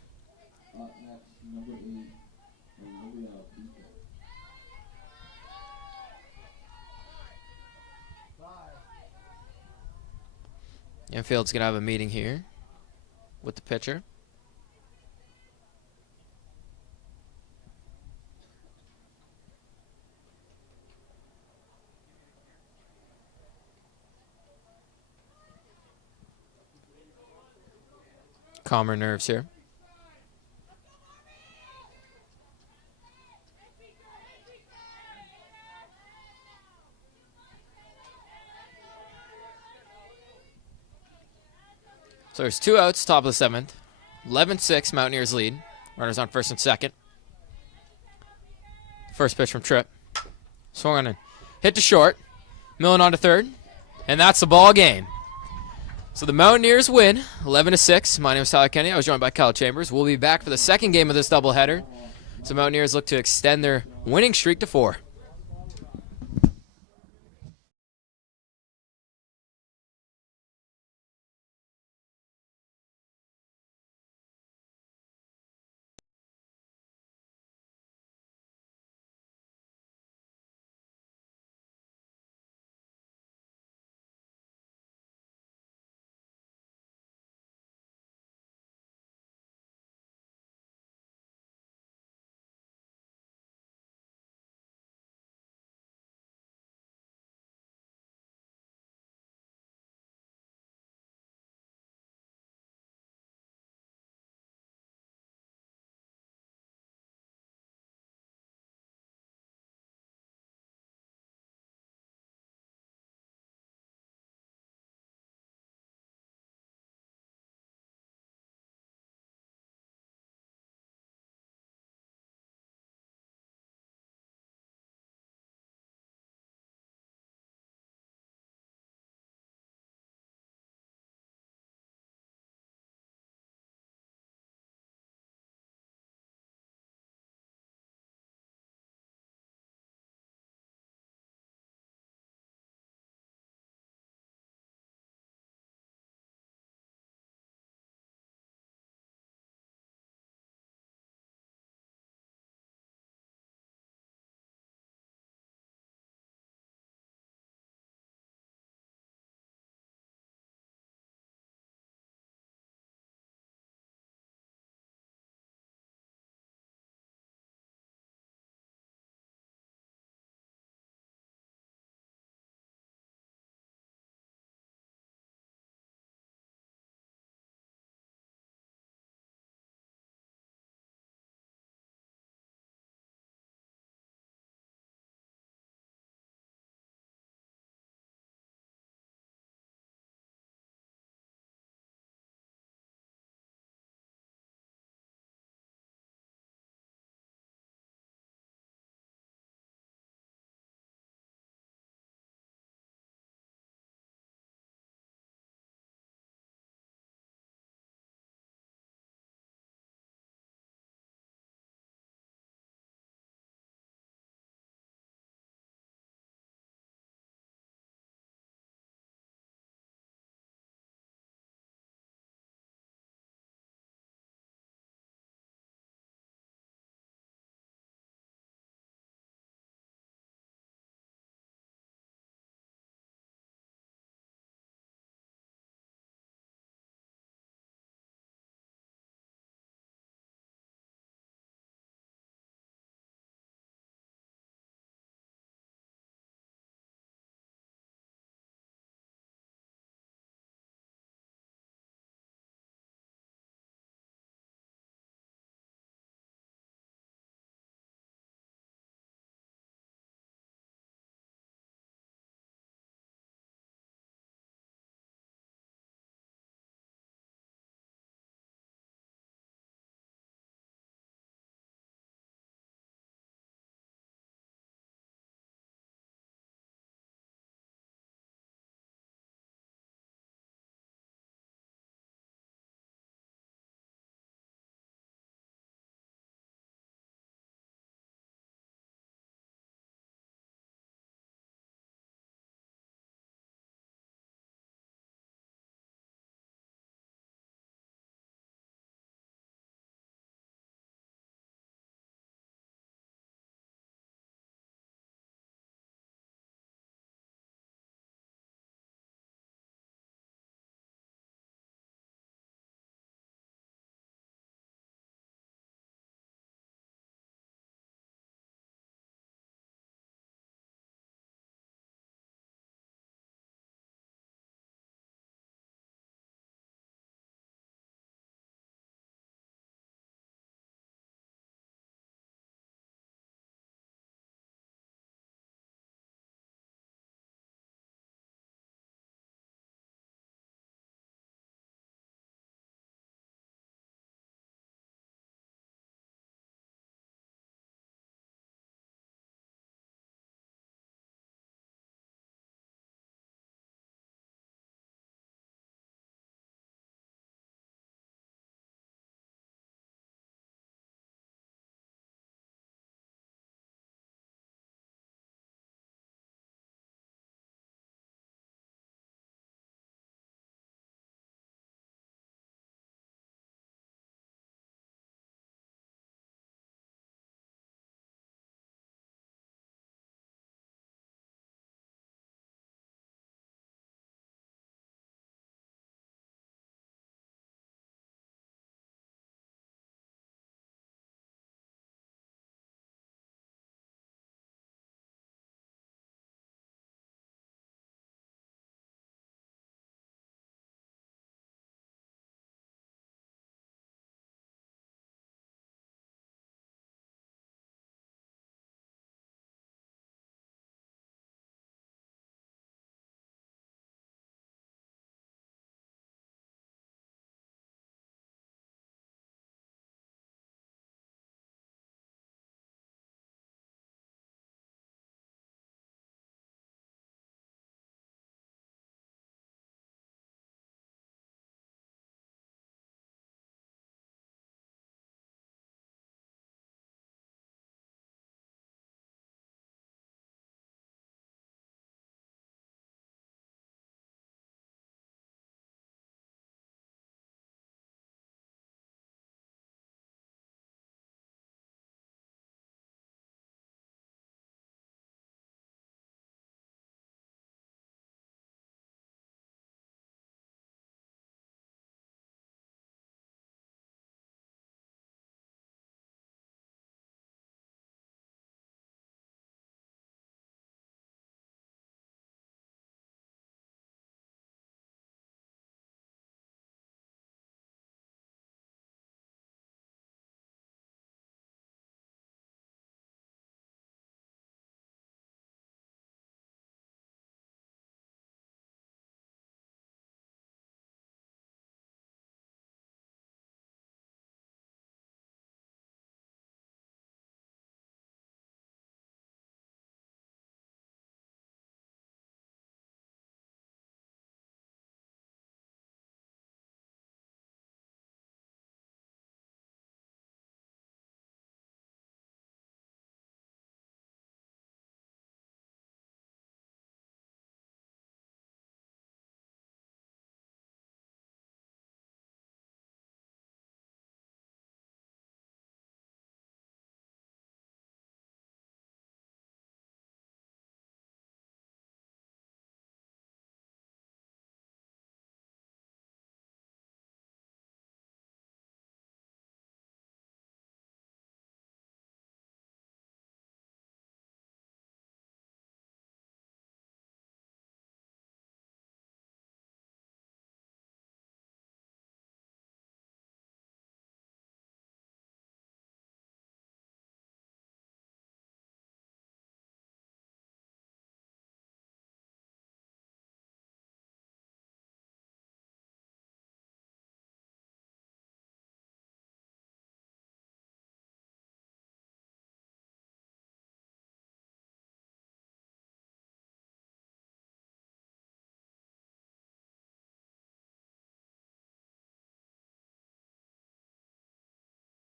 Up next, number 8, Olivia Beacon. Infield's going to have a meeting here with the pitcher. Calmer nerves here. So there's 2 outs, top of the 7th. 11-6, Mountaineers lead. Runners on first and second. First pitch from Tripp. Swung on and hit to short. Milling on to third. And that's the ball game. So the Mountaineers win 11-6. My name is Tyler Kenny. I was joined by Kyle Chambers. We'll be back for the second game of this doubleheader. So Mountaineers look to extend their winning streak to 4.